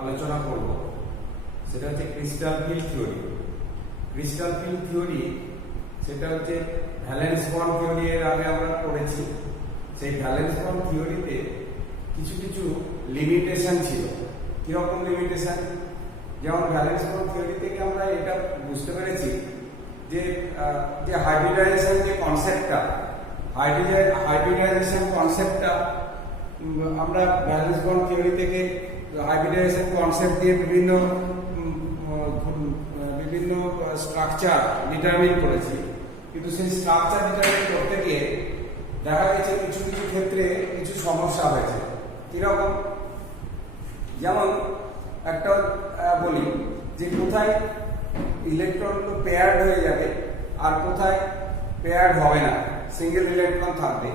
আলোচনা করব সেটা হচ্ছে crystal field theory. Crystal field theory সেটা হচ্ছে ভ্যালেন্স বন্ড থিওরি এর আগে আমরা পড়েছি। সেই ভ্যালেন্স বন্ড থিওরিতে কিছু কিছু লিমিটেশন ছিল। কিরকম লিমিটেশন? যেমন ভ্যালেন্স বন্ড থিওরি থেকে আমরা এটা বুঝতে পেরেছি যে যে হাইব্রিডাইজেশন যে কনসেপ্টটা, হাইব্রিডাইজেশন কনসেপ্টটা আমরা ভ্যালেন্স বন্ড থিওরি থেকে হাইব্রিডাইজেশন কনসেপ্ট দিয়ে বিভিন্ন স্ট্রাকচার ডিটারমিন করেছি, কিন্তু সেই স্ট্রাকচার ডিটারমিন করতে গিয়ে দেখা গেছে কিছু কিছু ক্ষেত্রে কিছু সমস্যা হয়েছে। কিরকম? যেমন একটা বলি যে কোথায় ইলেকট্রনগুলো পেয়ার্ড হয়ে যাবে আর কোথায় পেয়ার্ড হবে না, সিঙ্গেল ইলেকট্রন থাকবে,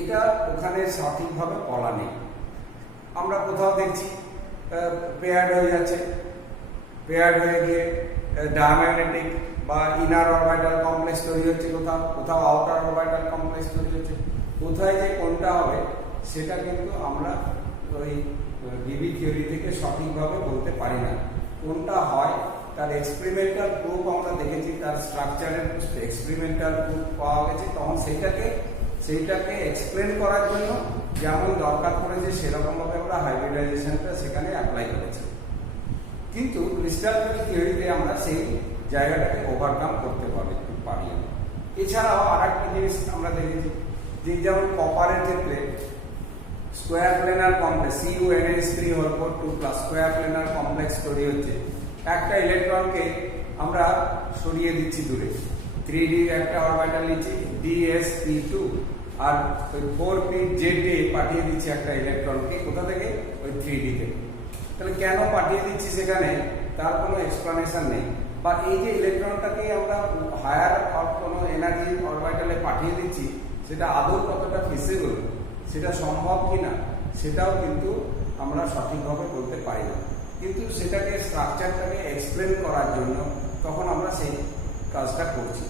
এটা ওখানে সঠিকভাবে বলা নেই। আমরা কোথাও দেখছি পেয়ার্ড হয়ে যাচ্ছে, পেয়ার্ড হয়ে গিয়ে ডায়াম্যাগনেটিক বা ইনার অরবিটাল কমপ্লেক্স তৈরি হচ্ছে, কোথাও কোথাও আউটার অরবিটাল কমপ্লেক্স তৈরি হচ্ছে। কোথায় যে কোনটা হবে সেটা কিন্তু আমরা ওই বিবি থিওরি থেকে সঠিকভাবে বলতে পারি না। কোনটা হয় তার এক্সপেরিমেন্টাল প্রুফ আমরা দেখেছি, তার স্ট্রাকচারের এক্সপেরিমেন্টাল প্রুফ পাওয়া গেছে, তখন সেইটাকে এক্সপ্লেন করার জন্য যেমন দরকার পড়েছে সেরকমভাবে আমরা হাইব্রিডাইজেশনটা সেখানে অ্যাপ্লাই করেছি। কিন্তু ক্রিস্টাল ফিল্ড থিওরিতে আমরা সেই জায়গাটাকে ওভারকাম করতে পারি না। এছাড়াও আর একটা জিনিস আমরা দেখেছি যে যেমন কপারের ক্ষেত্রে square planer complex CuNH3 square planer complex তৈরি হচ্ছে। একটা ইলেকট্রনকে আমরা সরিয়ে দিচ্ছি দূরে, 3D একটা অরবিটাল নিচ্ছি DsP2 আর ওই 4p পাঠিয়ে দিচ্ছি একটা ইলেকট্রনকে। কোথা থেকে? ওই 3D থেকে। তাহলে কেন পাঠিয়ে দিচ্ছি সেখানে তার কোনো এক্সপ্লানেশন নেই। বা এই যে ইলেকট্রনটাকে আমরা হায়ার কোনো এনার্জি অরবিটালে পাঠিয়ে দিচ্ছি, সেটা আদৌ কতটা ফিজিবল, সেটা সম্ভব কিনা, সেটাও কিন্তু আমরা সঠিকভাবে বলতে পারি না। কিন্তু সেটাকে স্ট্রাকচারটাকে এক্সপ্লেন করার জন্য তখন আমরা সেই কাজটা করছি।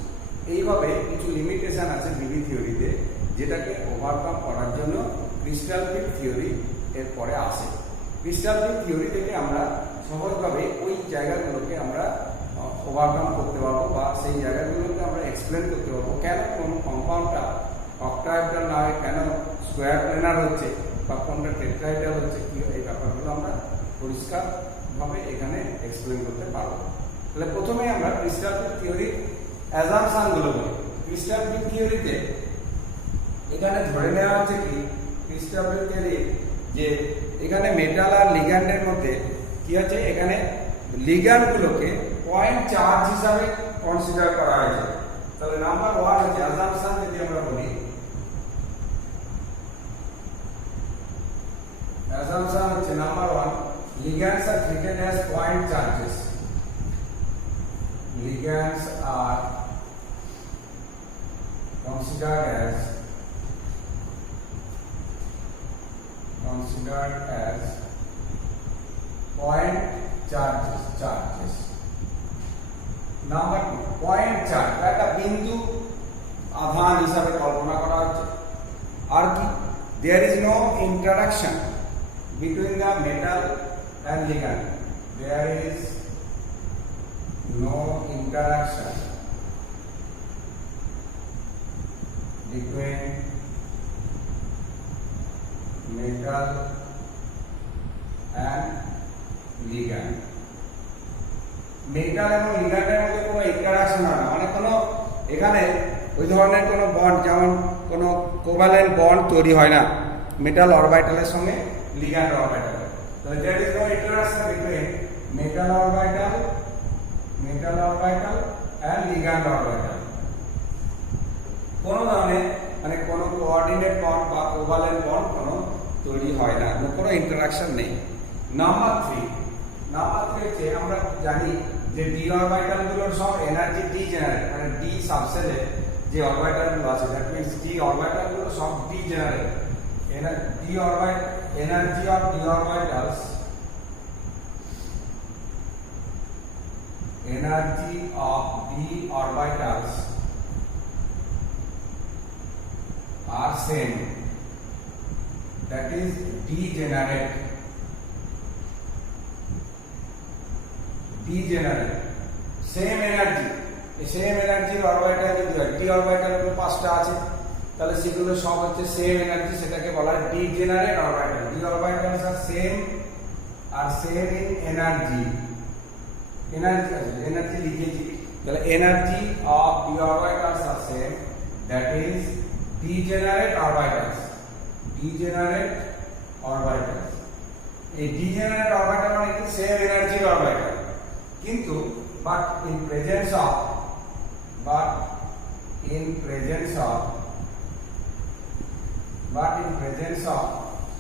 এইভাবে কিছু লিমিটেশন আছে বিবি থিওরিতে, যেটাকে ওভারকাম করার জন্য ক্রিস্টাল ফিল্ড থিওরি এর পরে আসে। ক্রিস্টাল ফিল্ড থিওরি থেকে আমরা সহজভাবে ওই জায়গাগুলোকে আমরা ওভারকাম করতে পারবো বা সেই জায়গাগুলোকে আমরা এক্সপ্লেন করতে পারবো। কেন কোন কম্পাউন্ডটা অক্টাহেড্রাল না হয়, কেন স্কোয়ার প্লেনার হচ্ছে বা কোনটা টেট্রাহেড্রাল হচ্ছে, কি এই ব্যাপারগুলো আমরা পরিষ্কারভাবে এখানে এক্সপ্লেন করতে পারবো। তাহলে প্রথমে আমরা ক্রিস্টাল ফিল্ড থিওরির অ্যাজাম্পশনগুলো বলি। ক্রিস্টাল ফিল্ড থিওরিতে এখানে ধরে নেওয়া হচ্ছে কি, ক্রিস্টাল ফিল্ড থিওরি যে এখানে মেটাল আর লিগ্যান্ডের মধ্যে কি আছে, এখানে লিগ্যান্ডগুলোকে পয়েন্ট চার্জ হিসাবে কনসিডার করা হয়েছে। তাহলে নাম্বার 1 হচ্ছে অ্যাজাম্পশন, যদি আমরা বলি assumption হচ্ছে number 1, ligands are treated as point charges. Ligands are considered as point charges. Number 2, point charge একটা বিন্দু আধান হিসাবে কল্পনা করা হচ্ছে। আর কি, there is no interaction between the metal and ligand. There is no interaction between metal and ligand. Metal এবং লিগ্যান্ডের মধ্যে কোনো ইন্টারাকশন হয় না, মানে কোনো এখানে ওই ধরনের কোনো বন্ড, যেমন কোনো কোভালেন্ট বন্ড তৈরি হয় না মেটাল অরবিটালের সঙ্গে ligand orbital. So there is no interaction between metal orbital and ligand orbital. কোনো ধরনের মানে কোনো কোঅর্ডিনেট বন্ড বা কোভালেন্ট বন্ড কোনো তৈরি হয় না, কোনো ইন্টারাকশন নেই। নাম্বার 3 হচ্ছে আমরা জানি যে ডি অরবিটাল গুলোর সব এনার্জি ডি জেনারেট, মানে ডি সাবসেলে যে অরবিটাল গুলো আছে, দ্যাট মিন্স ডি অরবিটাল গুলো সব D generate. energy of d orbitals are same, that is degenerate. Degenerate same energy, এই সেম এনার্জির অরবিটাল যদি হয়, ডি অরবিটালের উপর 5টা আছে, তাহলে সেগুলো সব হচ্ছে সেম এনার্জি, সেটাকে বলা হয় degenerate orbital. D orbitals are same in energy, energy লিখেছি, তাহলে energy of d orbitals are same, that is degenerate orbitals. Degenerate orbitals, এই ডিজেনারেট অরবিটাল মানে কি সেম এনার্জির অরবিটাল, কিন্তু but in presence of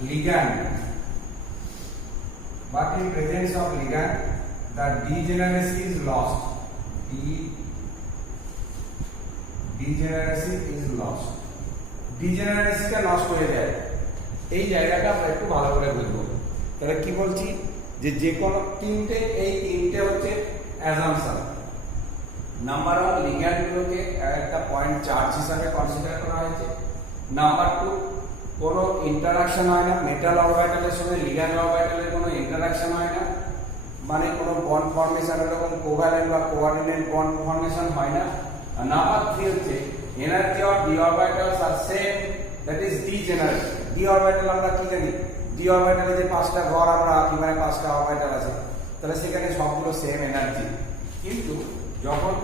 ligand, the degeneracy is lost. ডিজেনারেসিটা নষ্ট হয়ে যায়, এই জায়গাটা আমরা একটু ভালো করে বুঝবো। তাহলে কি বলছি, যে কোনো তিনটে, এই তিনটে হচ্ছে অ্যাজাম্পশন। নাম্বার 1, লিগ্যান্ডগুলোকে একটা পয়েন্ট চার্জ হিসাবে কনসিডার করা হয়েছে। নাম্বার 2, কোনো ইন্টারাকশন হয় না, মেটাল অরবিটালের সঙ্গে লিগ্যান্ড অরবিটালের কোনো ইন্টারাকশন হয় না, মানে কোনো বন্ড ফর্মেশন, এরকম কোভ্যালেন্ট বা কোঅর্ডিনেট বন্ড ফর্মেশন হয় না। আর নাম্বার 3 হচ্ছে energy of d orbitals are same, that is degenerate. D orbital আমরা কি জানি, ডি অরবিটালে যে 5টা ঘর আমরা আঁকি, মানে 5টা অরবিটাল আছে, তাহলে সেখানে সবগুলো সেম এনার্জি, কিন্তু যখন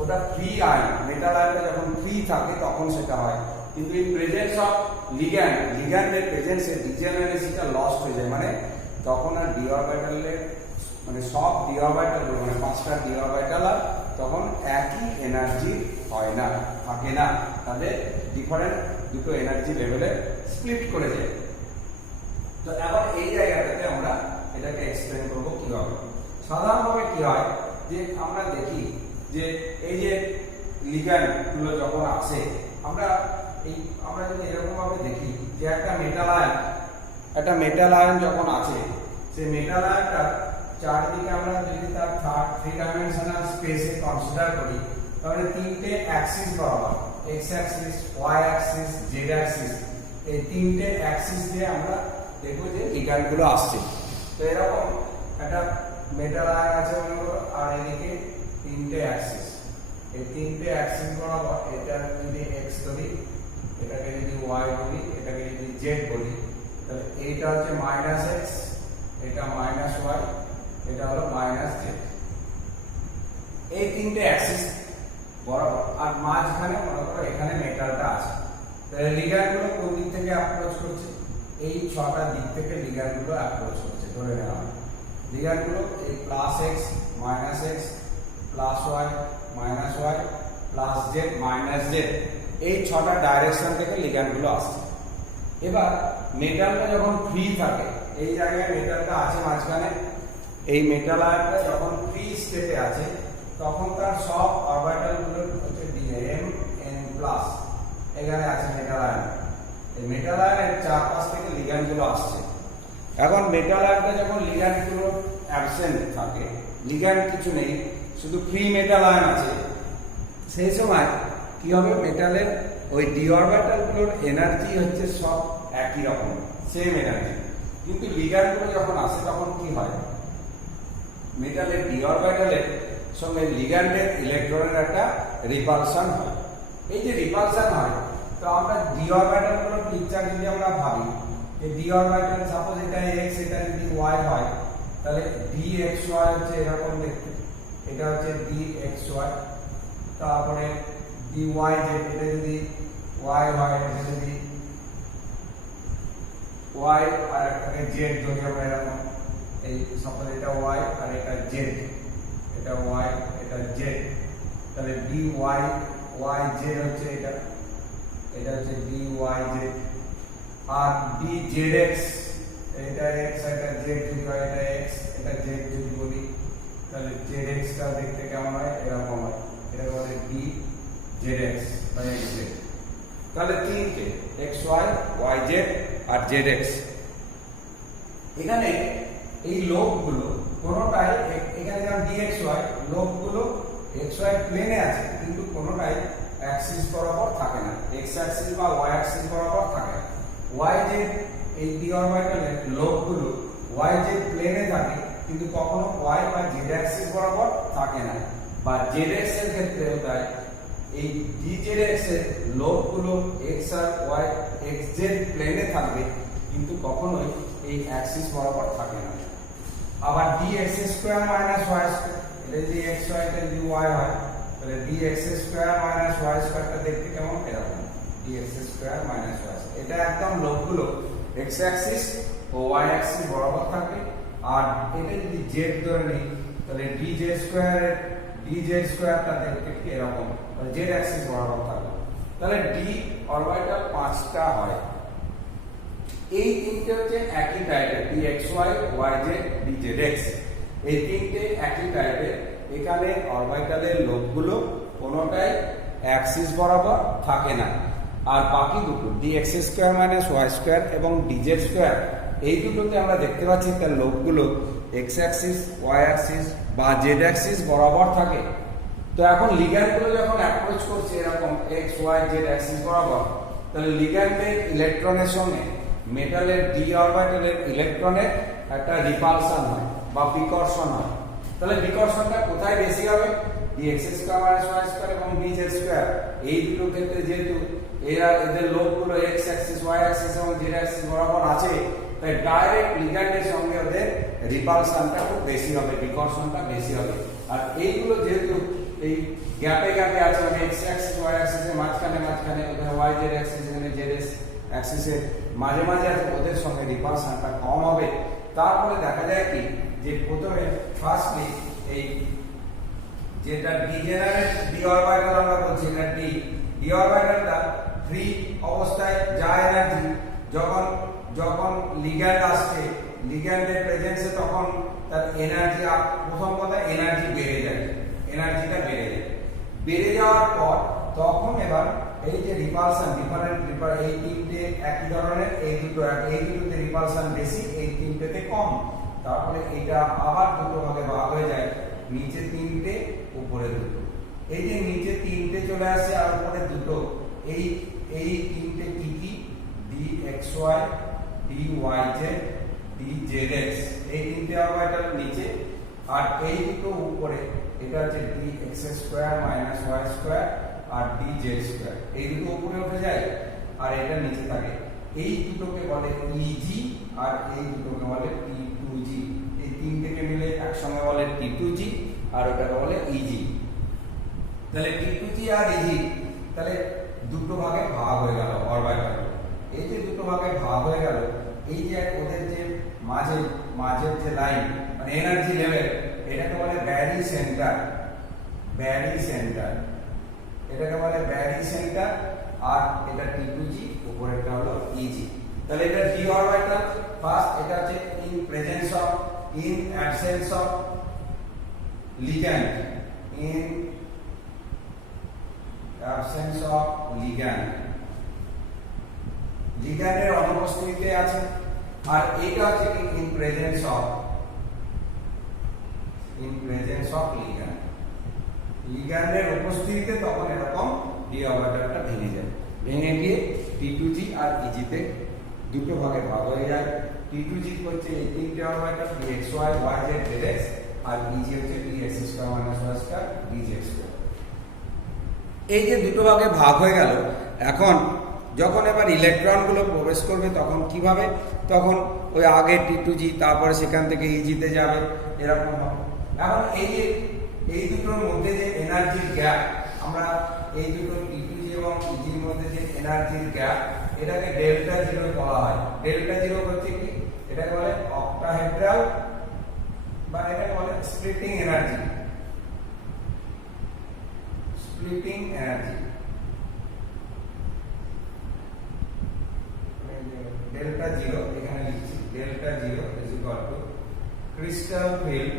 ওটা ফ্রি আয়ন, মেটাল আয়নটা যখন ফ্রি থাকে তখন সেটা হয়। কিন্তু ইন প্রেজেন্স অফ লিগ্যান্ডের প্রেজেন্সে ডিজেনারেসিটা লস্ট হয়ে যায়, মানে তখন আর ডি অরবিটালের মানে সব ডি অরবিটাল, মানে 5টা ডি অরবিটাল আর তখন একই এনার্জি হয় না, থাকে না, তাদের ডিফারেন্ট দুটো এনার্জি লেভেলে স্প্লিট করে যায়। তো এখন এই জায়গাটাতে আমরা এটাকে এক্সপ্লেন করব কিভাবে। সাধারণভাবে কি হয়, যে আমরা দেখি যে এই যে লিগ্যান্ড গুলো যখন আসে, আমরা যদি এরকম ভাবে দেখি যে একটা মেটাল আয়ন যখন আছে, সেই মেটাল আয়নটা চারদিকে আমরা যদি তার থ্রি ডাইমেনশনাল স্পেসে কনসিডার করি, তাহলে তিনটে অ্যাক্সিস বরাবর, x axis, y axis, z axis, এই তিনটে অ্যাক্সিস দিয়ে আমরা দেখবো যে লিগ্যান্ড গুলো আসছে। তো এরকম একটা মেটাল আয়ন আছে আর এদিকে তিনটে অ্যাক্সিস, এই তিনটে অ্যাক্সিস বরাবর এটা যদি এক্স ধরি, এটাকে যদি ওয়াই বলি, এটাকে যদি জেড বলি, তাহলে এইটা হচ্ছে মাইনাস এক্স, এটা মাইনাস ওয়াই, এটা হলো মাইনাস জেড। এই তিনটে অ্যাক্সিস বরাবর, আর মাঝখানে মনে করো এখানে মেটালটা আছে, তাহলে লিগ্যান্ড গুলো কোন দিক থেকে অ্যাপ্রোচ করছে, এই 6টা দিক থেকে লিগ্যান্ড গুলো অ্যাপ্রোচ করছে। ধরে নেওয়া লিগ্যান্ড গুলো এই plus x, minus x, plus y, minus y, plus z, minus z, এই 6টা ডাইরেকশন থেকে লিগ্যান্ড গুলো আসছে। এবার মেটালটা যখন ফ্রি থাকে, এই জায়গায় মেটালটা আছে মাঝখানে, এই মেটাল আয়নটা যখন ফ্রি স্টেটে আছে, তখন তার সব অরবিটাল গুলো হচ্ছে এম এন প্লাস, এখানে আছে মেটাল আয়ন। এই মেটাল আয়নের চারপাশ থেকে লিগ্যান্ড গুলো আসছে। এখন মেটাল আয়নটা যখন লিগ্যান্ড গুলো অ্যাবসেন্ট থাকে, লিগ্যান্ড কিছু নেই, শুধু ফ্রি মেটাল আয়ন আছে, সেই সময় কি হবে, মেটালের ওই ডি অরবিটাল গুলোর এনার্জি হচ্ছে সব একই রকম, সেম এনার্জি, কিন্তু লিগ্যান্ড গুলো যখন আসে তখন কি হয়, মেটালের ডি অরবিটালের সঙ্গে লিগ্যান্ডের ইলেকট্রনের একটা রিপালশন হয়। এই যে রিপালশন হয়, তো আমরা ডি অরবিটাল গুলোর পিকচার যদি আমরা ভাবি, যে ডি অরবিটাল সাপোজ এটা এক্স, এটা যদি ওয়াই হয়, তাহলে ডি এক্স ওয়াই হচ্ছে এরকম দেখতে, এটা হচ্ছে ডি এক্স ওয়াই, তারপরে ডি ওয়াই জেড, এটা যদি ওয়াই হয়, এটা যদি ওয়াই আর একটা জেড যদি আমরা এরকম, এই সাপোজ এটা ওয়াই আর এটা জেড, এটা ওয়াই এটা জেড, তাহলে ডি ওয়াই ওয়াই জেড হচ্ছে এটা, এটা হচ্ছে ডি ওয়াই জেড। আর ডি জেড এক্স, এটা এক্স এটা জেড যদি হয়, এটা এক্স এটা জেড যদি বলি, তাহলে জেড এক্স টা দেখতে কেমন হয়, এরকম হয়, এটা বলে ডি জেড এক্স বা এক্স জেড। তাহলে তিনটে এক্স ওয়াই, ওয়াই জেড আর জেড এক্স। এখানে এই লোকগুলো কোনোটাই, এখানে যেমন ডি এক্স ওয়াই, লোকগুলো এক্স ওয়াই প্লেনে আছে, কিন্তু কোনোটাই অ্যাক্সিস বরাবর থাকে না, এক্স অ্যাক্সিস বা ওয়াই অ্যাক্সিস বরাবর থাকে না। ওয়াই জেড, এই ডি অরবিটালের লোকগুলো ওয়াই জেড প্লেনে থাকে, কিন্তু কখনো ওয়াই বা জেড অ্যাক্সিস বরাবর থাকে না, বা জেড এক্স এর ক্ষেত্রেও তাই এই ডি জেড এক্স এর লোবগুলো এক্স আর ওয়াই এক্স জেড প্লেনে থাকবে, কিন্তু কখনোই এই অ্যাক্সিস বরাবর থাকে না। আবার d x square minus y square, এটা যদি এক্স হয় এটা যদি ওয়াই হয়, তাহলে d x square minus y স্কয়ারটা দেখতে কেমন এরকম, d x square minus y, এটা একদম লোবগুলো এক্স অ্যাক্সিস ও ওয়াই অ্যাক্সিস বরাবর থাকবে। আর এটা যদি জেড ধরে নিই, তাহলে ডি জেড স্কয়ারটা দেখতে কি এরকম, তাহলে জেড অ্যাক্সিস বরাবর থাকবে। তাহলে ডি অরবিটাল 5টা হয়। এই তিনটে হচ্ছে একই টাইপের, d x y, y z, d z x, এই তিনটে একই টাইপের। এখানে অরবিটালের লোবগুলো কোনোটাই অ্যাক্সিস বরাবর থাকে না। আর বাকি দুটো d x square minus y square এবং ডি জেড স্কয়ার, এই দুটোতে আমরা দেখতে পাচ্ছি তার লোবগুলো এক্স অ্যাক্সিস, ওয়াই অ্যাক্সিস বা জেড অ্যাক্সিস বরাবর থাকে। তো এখন লিগ্যান্ডগুলো যখন অ্যাপ্রোচ করছে এরকম এক্স ওয়াই জেড অ্যাক্সিস বরাবর, তাহলে লিগ্যান্ডের ইলেকট্রনের সঙ্গে মেটালের ডি অরবিটালের ইলেকট্রনের একটা রিপালশন হয় বা বিকর্ষণ হয়। তাহলে বিকর্ষণটা কোথায় বেশি হবে, d x square minus y square এবং ডি জেড স্কয়ার, এই দুটো ক্ষেত্রে যেহেতু এদের লোবগুলো এক্স অ্যাক্সিস, ওয়াই অ্যাক্সিস এবং জেড অ্যাক্সিস বরাবর আছে, তাই ডাইরেক্ট লিগ্যান্ডের সঙ্গে ওদের রিপালশনটা খুব বেশি হবে, বিকর্ষণটা বেশি হবে। আর এইগুলো যেহেতু এই গ্যাপে গ্যাপে আছে, মানে এক্স অ্যাক্সিস ওয়াই অ্যাক্সিসের মাঝখানে ওখানে ওয়াই জেড অ্যাক্সিস, এখানে জেড অ্যাক্সিসের মাঝে মাঝে আছে, ওদের সঙ্গে রিপালশনটা কম হবে। তারপরে দেখা যায় কি যে প্রথমে ফার্স্টলি এই যেটা ডিজেনারেট ডি অরবিটাল আমরা বলছি, এটা ডি অরবিটালটা ফ্রি অবস্থায় যা এনার্জি যখন লিগ্যান্ড আসছে, লিগ্যান্ডের প্রেজেন্সে, তখন তার এনার্জি, প্রথম কথা এনার্জি বেড়ে যায়, এনার্জিটা বেড়ে যাওয়ার পর তখন এবার এই যে রিপালশন এই তিনটে একই ধরনের, এই দুটোতে রিপালশন বেশি, এই তিনটেতে কম। তারপরে এটা আবার দুটো ভাগে ভাগ হয়ে যায়, নিচে তিনটে উপরে দুটো। এই যে নিচে তিনটে চলে আসে আর উপরে দুটো, এই তিনটে কি কি, d x y, d y z, d z x, এই তিনটে অরবিটাল নিচে, আর এই দুটো উপরে, এটা হচ্ছে d x square minus y square আর ডি জেড স্কয়ার, এই দুটো উপরে উঠে যায় আর এটা নিচে থাকে। এই দুটোকে বলে ইজি আর এই দুটোকে বলে টি2জি, এই তিনটেকে মিলে একসঙ্গে বলে টি2জি আর ওটাকে বলে ইজি। তাহলে টি2জি আর ইজি, তাহলে দুটো ভাগে ভাগ হয়ে গেল অরবিটাল। এই যে দুটো ভাগে ভাগ হয়ে গেল, এই যে ওদের যে মাঝের যে লাইন, মানে এনার্জি লেভেল, এটাকে বলে ব্যারি সেন্টার, এটাকে বলে ব্যারি সেন্টার, আর এটা টি2জি, উপরেরটা হলো ইজি। তাহলে এটা ডি অরবিটাল ফার্স্ট, এটা হচ্ছে ইন অ্যাবসেন্স অফ লিগ্যান্ড, লিগ্যান্ডের অনুপস্থিতিতে আছে। আর এটা হচ্ছে কি ইন প্রেজেন্স অফ লিগ্যান্ডের উপস্থিতিতে, তখন এরকম ডি অরবিটালটা ভেঙে গিয়ে টি2জি আর ইজিতে দুটো ভাগে ভাগ হয়ে যায়। টি2জি হচ্ছে এই তিনটে orbital, d x y, y z, z x, আর ইজি হচ্ছে d x square minus y square, d z square. এই যে দুটো ভাগে ভাগ হয়ে গেল, এখন যখন এবার ইলেকট্রনগুলো প্রবেশ করবে তখন কিভাবে, তখন ওই আগে টি2জি, তারপরে সেখান থেকে ইজিতে যাবে, এরকম হবে। এখন এই দুটোর মধ্যে যে এনার্জির গ্যাপ, আমরা এই দুটো টি2জি এবং ইজির মধ্যে যে এনার্জির গ্যাপ, এটাকে ডেল্টা জিরো বলা হয়। ডেল্টা জিরো হচ্ছে কি, এটাকে বলে অক্টাহেড্রাল, বা এটাকে বলে স্প্লিটিং এনার্জি, ডেল্টা জিরো এখানে লিখছি, delta zero is equal to crystal field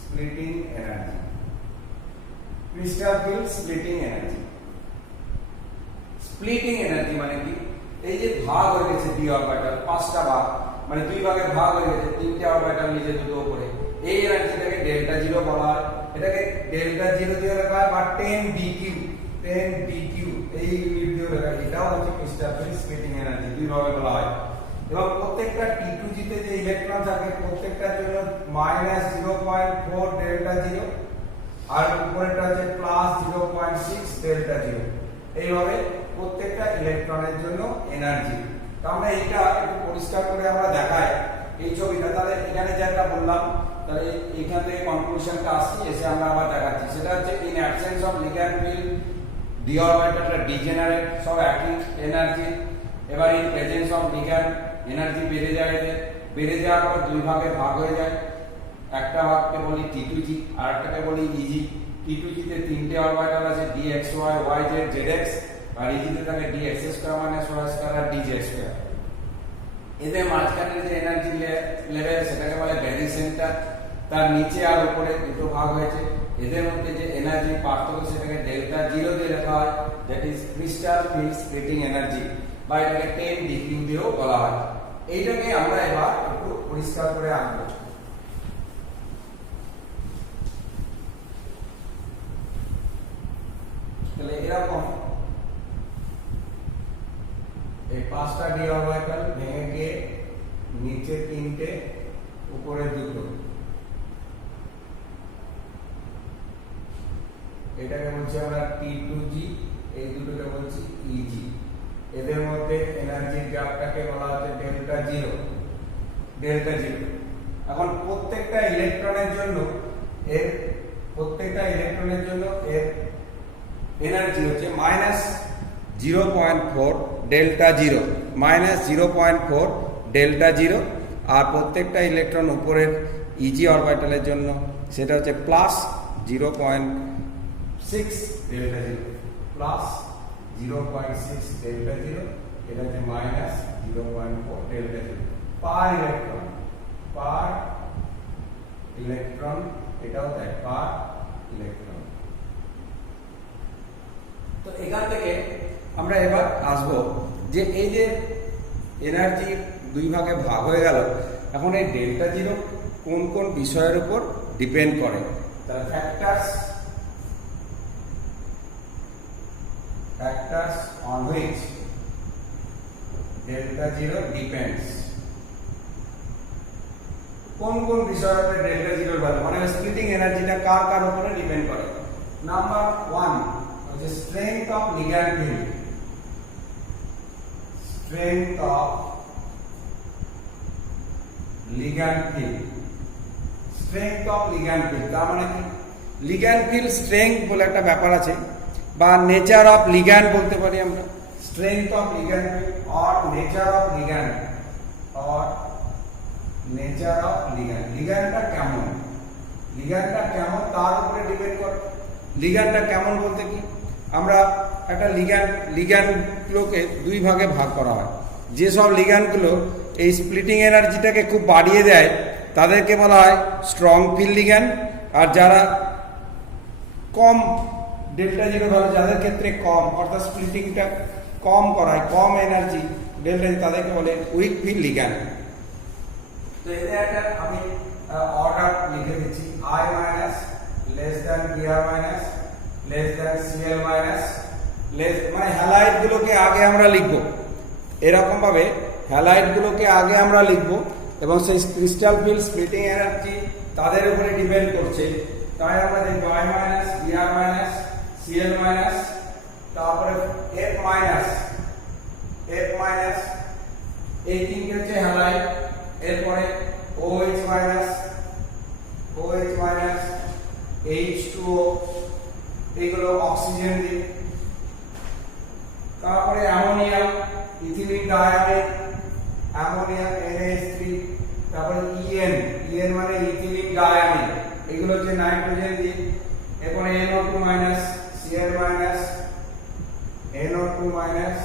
splitting energy, crystal field splitting energy মানে কি, এই যে ভাগ হয়ে গেছে ডি অরবিটাল, পাঁচটা ভাগ, মানে দুই ভাগে ভাগ হয়ে গেছে, তিনটে অরবিটাল নিচে দুটো উপরে, এই এনার্জিটাকে ডেল্টা জিরো বলা হয়। এটাকে ডেল্টা জিরো দিয়ে লেখা হয়, বা 10 BQ, এই ইউনিট দিয়ে লেখা, এটাও হচ্ছে ক্রিস্টাল ফিল্ড স্প্লিটিং এনার্জি, দুই ভাবে বলা হয়। এবং প্রত্যেকটা T2G তে যে ইলেকট্রন থাকে প্রত্যেকটার জন্য -0.4 ডেল্টা জিরো, আর উপরেরটা হচ্ছে +0.6 ডেল্টা জিরো। এইভাবে প্রত্যেকটা ইলেকট্রনের জন্য এনার্জি। তো আমরা এটা একটু পরিষ্কার করে আমরা দেখাই এই ছবিটা। তাহলে এখানে যেটা বললাম, তাহলে এখান থেকে কনক্লুশনটা আসছি, এসে আমরা আবার দেখাচ্ছি। সেটা হচ্ছে in absence of ligand field d অরবিটালটা ডিজেনারেট, সব একই এনার্জি। এবার in presence of ligand energy বেড়ে যায়, বেড়ে যাওয়ার পর দুই ভাগে ভাগ হয়ে যায়। একটা ভাগকে বলি T2G, আর একটাকে বলি EG। T2G তে তিনটে অরবিটাল আছে, dxy, yz, zx, আর EG তে থাকে dx² -y² আর dz²। এদের মাঝখানে যে এনার্জি লেভেল সেটাকে বলে ব্যারি সেন্টার। তার নিচে আর উপরে দুটো ভাগ হয়েছে। এদের মধ্যে যে এনার্জি পার্থক্য সেটাকে ডেল্টা জিরো দিয়ে লেখা হয়, that is crystal field splitting energy, বা এটাকে 10 ডিগ্রি দিয়েও বলা হয়। এইটাকে আমরা এবার একটু পরিষ্কার করে আনবো। তাহলে এরকম এই পাঁচটা ডি অরবিটাল ভেঙে গিয়ে নিচে তিনটে, উপরে দুটো, এটাকে বলছি আমরা T2G, এই দুটোকে বলছি EG। এদের মধ্যে এনার্জি গ্যাপটাকে বলা হচ্ছে ডেল্টা জিরো, ডেল্টা জিরো। এখন প্রত্যেকটা ইলেকট্রনের জন্য এর এনার্জি হচ্ছে -0.4 ডেল্টা জিরো, -0.4 ডেল্টা জিরো। আর প্রত্যেকটা ইলেকট্রন উপরের EG অরবিটালের জন্য সেটা হচ্ছে +0.6 ডেল্টা জিরো, +0.6 ডেল্টা জিরো। এটা হচ্ছে -0.4 ডেল্টা জিরো পার ইলেকট্রন, এটাও তাই, পার ইলেকট্রন। তো এখান থেকে আমরা এবার আসবো যে এই যে এনার্জি দুই ভাগে ভাগ হয়ে গেল, এখন এই ডেল্টা জিরো কোন কোন বিষয়ের উপর ডিপেন্ড করে। তাহলে factors on which delta zero depends, কোন কোন বিষয়ের উপর ডেল্টা জিরোর ভ্যালু মানে স্প্লিটিং এনার্জিটা কার কার উপরে ডিপেন্ড করে। নাম্বার 1 হচ্ছে strength of ligand field, strength of ligand field, strength of ligand field. তার মানে কি, লিগ্যান্ড ফিল্ড স্ট্রেংথ বলে একটা ব্যাপার আছে, বা নেচার অফ লিগ্যান্ড বলতে পারি আমরা। Strength of ligand or nature of ligand, or nature of ligand, লিগ্যান্ডটা কেমন তার উপরে ডিপেন্ড করে। লিগ্যান্ডটা কেমন বলতে কি, আমরা একটা লিগ্যান্ডগুলোকে দুই ভাগে ভাগ করা হয়। যেসব লিগ্যান্ডগুলো এই স্প্লিটিং এনার্জিটাকে খুব বাড়িয়ে দেয় তাদেরকে বলা হয় স্ট্রং ফিল্ড লিগ্যান্ড। আর যারা কম ডেল্টা জিরো ভ্যালু, যাদের ক্ষেত্রে কম, অর্থাৎ স্প্লিটিংটা কম করায়, কম এনার্জি ডেল্টা, তাদেরকে বলে উইক ফিল্ড লিগ্যান্ড। তো এদের একটা আমি অর্ডার লিখে দিচ্ছি, I minus less than Br minus less than Cl minus less, মানে হ্যালাইড গুলোকে আগে আমরা লিখব, এরকম ভাবে হ্যালাইড গুলোকে আগে আমরা লিখব, এবং সেই ক্রিস্টাল ফিল্ড স্প্লিটিং এনার্জি তাদের উপরে ডিপেন্ড করছে। তাই আমরা দেখব I minus Br minus Cl minus, তারপরে F মাইনাস এই তিনটে হচ্ছে হ্যালাইড। এরপরে OH মাইনাস H2O, এইগুলো অক্সিজেন দিয়ে। তারপরে ammonium, ethylene diamine, ammonium NH3, তারপরে EN মানে ইথিলিন ডায়ামিন, এগুলো হচ্ছে নাইট্রোজেন দিয়ে। এরপরে NO2 minus Cl minus, NO2 minus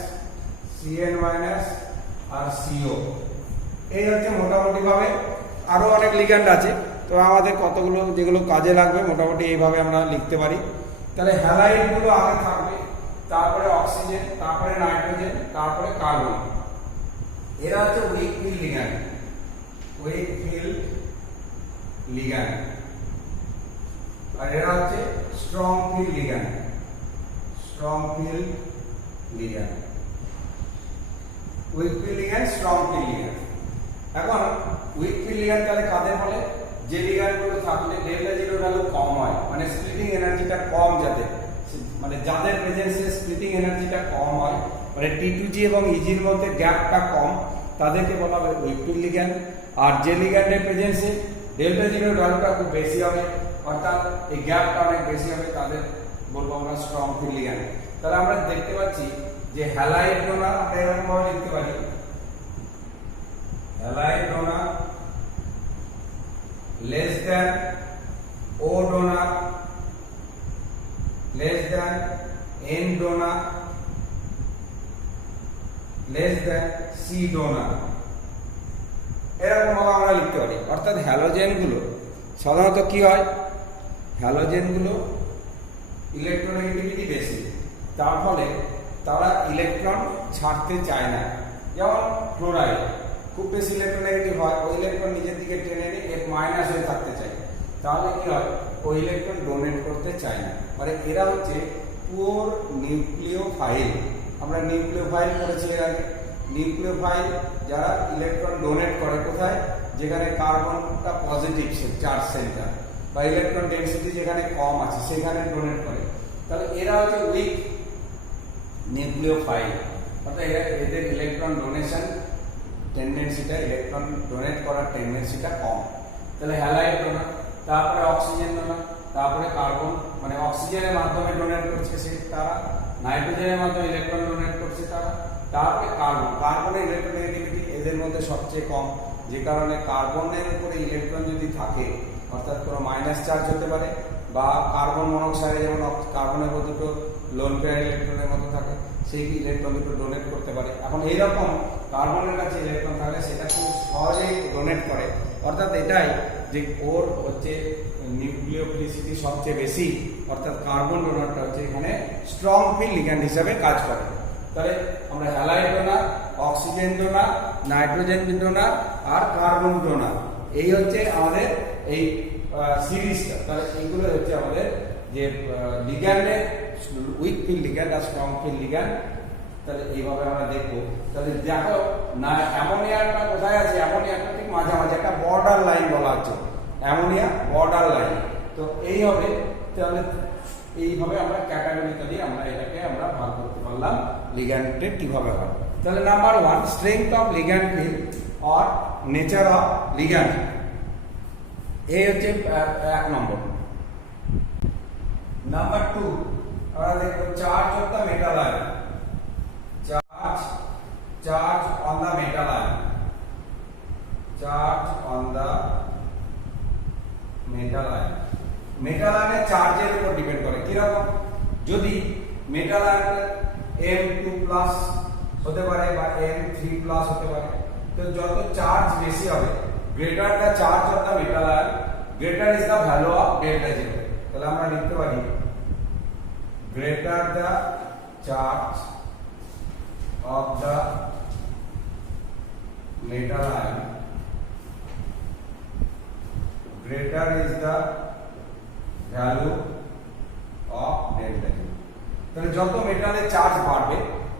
Cn minus আর CO। এই হচ্ছে মোটামুটি ভাবে, আরো অনেক লিগ্যান্ড আছে, তো আমাদের কতগুলো যেগুলো কাজে লাগবে মোটামুটি এইভাবে আমরা লিখতে পারি। তাহলে হ্যালাইড গুলো আগে থাকবে, তারপরে অক্সিজেন, তারপরে নাইট্রোজেন, তারপরে কার্বন। এরা হচ্ছে উইক ফিল্ড লিগ্যান্ড, আর এরা হচ্ছে strong field ligand, week field ligand, strong field ligand. এখন উইক ফিল্ড লিগ্যান্ড তাহলে কাদের বলে? যে লিগ্যান্ডগুলো থাকলে ডেল্টা জিরো ভ্যালু কম হয়, মানে স্প্লিটিং এনার্জিটা কম, যাদের মানে যাদের প্রেজেন্সে স্প্লিটিং এনার্জিটা কম হয়, মানে T2G এবং EGর মধ্যে গ্যাপটা কম, তাদেরকে বলা হয় উইক ফিল্ড লিগ্যান্ড। আর যে লিগ্যান্ডের প্রেজেন্সে ডেল্টা জিরোর ভ্যালুটা খুব বেশি হবে, অর্থাৎ এই গ্যাপটা অনেক বেশি হবে, তাদের বলবো আমরা স্ট্রং ফিল্ড লিগ্যান্ড। তাহলে আমরা দেখতে পাচ্ছি যে হ্যালাইড ডোনার আমরা এরকম ভাবে লিখতে পারি, halide donor less than O donor, less than N donor, less than C donor, এরকম ভাবে আমরা লিখতে পারি। অর্থাৎ হ্যালোজেন গুলো সাধারণত কি হয়, হ্যালোজেন গুলো ইলেকট্রোনেগেটিভিটি বেশি, তার ফলে তারা ইলেকট্রন ছাড়তে চায় না। যেমন ক্লোরাইড খুব বেশি ইলেকট্রোনেগেটিভ হয়, ওই ইলেকট্রন নিজের দিকে টেনে নিয়ে এর মাইনাস হয়ে থাকতে চায়, তাহলে কি হয়, ওই ইলেকট্রন ডোনেট করতে চায় না। মানে এরা হচ্ছে পুওর নিউক্লিওফাইল। আমরা নিউক্লিওফাইল করেছি এর আগে। নিউক্লিওফাইল যারা ইলেকট্রন ডোনেট করে কোথায়, যেখানে কার্বনটা পজিটিভ চার্জ সেন্টার বা ইলেকট্রন ডেনসিটি যেখানে কম আছে সেখানে ডোনেট করে, তাহলে এরা হচ্ছে উইক নিউক্লিওফাইল। অর্থাৎ এদের ইলেকট্রন ডোনেশন টেন্ডেন্সিটা, ইলেকট্রন ডোনেট করার টেন্ডেন্সিটা কম। তাহলে হ্যালাইড ডোনার, তারপরে অক্সিজেন ডোনার, তারপরে কার্বন, মানে অক্সিজেনের মাধ্যমে ডোনেট করছে সে তারা, নাইট্রোজেনের মাধ্যমে ইলেকট্রন ডোনেট করছে তারা, তারপরে কার্বন। কার্বনের ইলেকট্রোনেগেটিভিটি এদের মধ্যে সবচেয়ে কম, যে কারণে কার্বনের উপরে ইলেকট্রন যদি থাকে, অর্থাৎ কোনো মাইনাস চার্জ হতে পারে, বা কার্বন মনোক্সাইডে যেমন কার্বনের মধ্যে দুটো লোন পেয়ার ইলেকট্রনের মতো থাকে, সেই ইলেকট্রন দুটো ডোনেট করতে পারে। এখন এইরকম কার্বনের কাছে ইলেকট্রন থাকলে সেটা খুব সহজেই ডোনেট করে। অর্থাৎ এটাই যে ওর হচ্ছে নিউক্লিওফিলিসিটি সবচেয়ে বেশি, অর্থাৎ কার্বন ডোনারটা হচ্ছে এখানে স্ট্রং ফিল্ড লিগ্যান্ড হিসাবে কাজ করে। তাহলে আমরা halide donor, oxygen donor, nitrogen donor আর কার্বন ডোনার, এই হচ্ছে আমাদের এই সিরিজটা। তাহলে এইগুলো হচ্ছে আমাদের যে লিগ্যান্ডের উইক ফিল্ড লিগ্যান্ড আর স্ট্রং ফিল্ড লিগ্যান্ড। তাহলে এইভাবে আমরা দেখবো। তাহলে দেখো না অ্যামোনিয়াটা কোথায় আছে, অ্যামোনিয়াটা ঠিক মাঝামাঝি, একটা বর্ডার লাইন বলা হচ্ছে, অ্যামোনিয়া বর্ডার লাইন। তো এই হবে, তাহলে এইভাবে আমরা ক্যাটাগরিক্যালি আমরা এটাকে আমরা ভাগ করতে পারলাম লিগ্যান্ডের কিভাবে হয়। তাহলে number 1, strength of ligand field or nature of ligand, এই হচ্ছে 1 নম্বর। নাম্বার 2 আমরা দেখবো charge of the metal ion, charge on the metal ion, charge on the metal ion, metal ion এর চার্জের উপর ডিপেন্ড করে। কি রকম, যদি মেটাল আয়ন M2+ হতে পারে বা M3+ হতে পারে, তো যত চার্জ বেশি হবে, greater the charge of the metal ion, greater is the value of delta zero. তাহলে আমরা লিখতে পারি greater the charge of the metal ion, greater is the value of delta G। তাহলে যত মেটালের চার্জ বাড়বে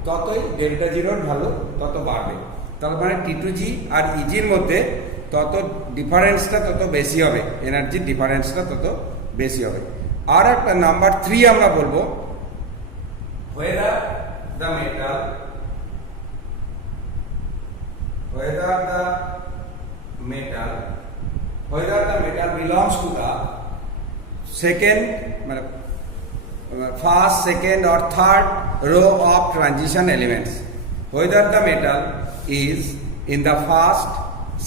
ততই ডেল্টা জিরোর ভ্যালু তত বাড়বে। তার মানে T2G আর EGর মধ্যে তত ডিফারেন্সটা তত বেশি হবে, এনার্জির ডিফারেন্সটা তত বেশি হবে। আর একটা নাম্বার 3 আমরা বলবো, whether the metal belongs to the second, first, second or third row of transition elements. Whether the metal is in the first,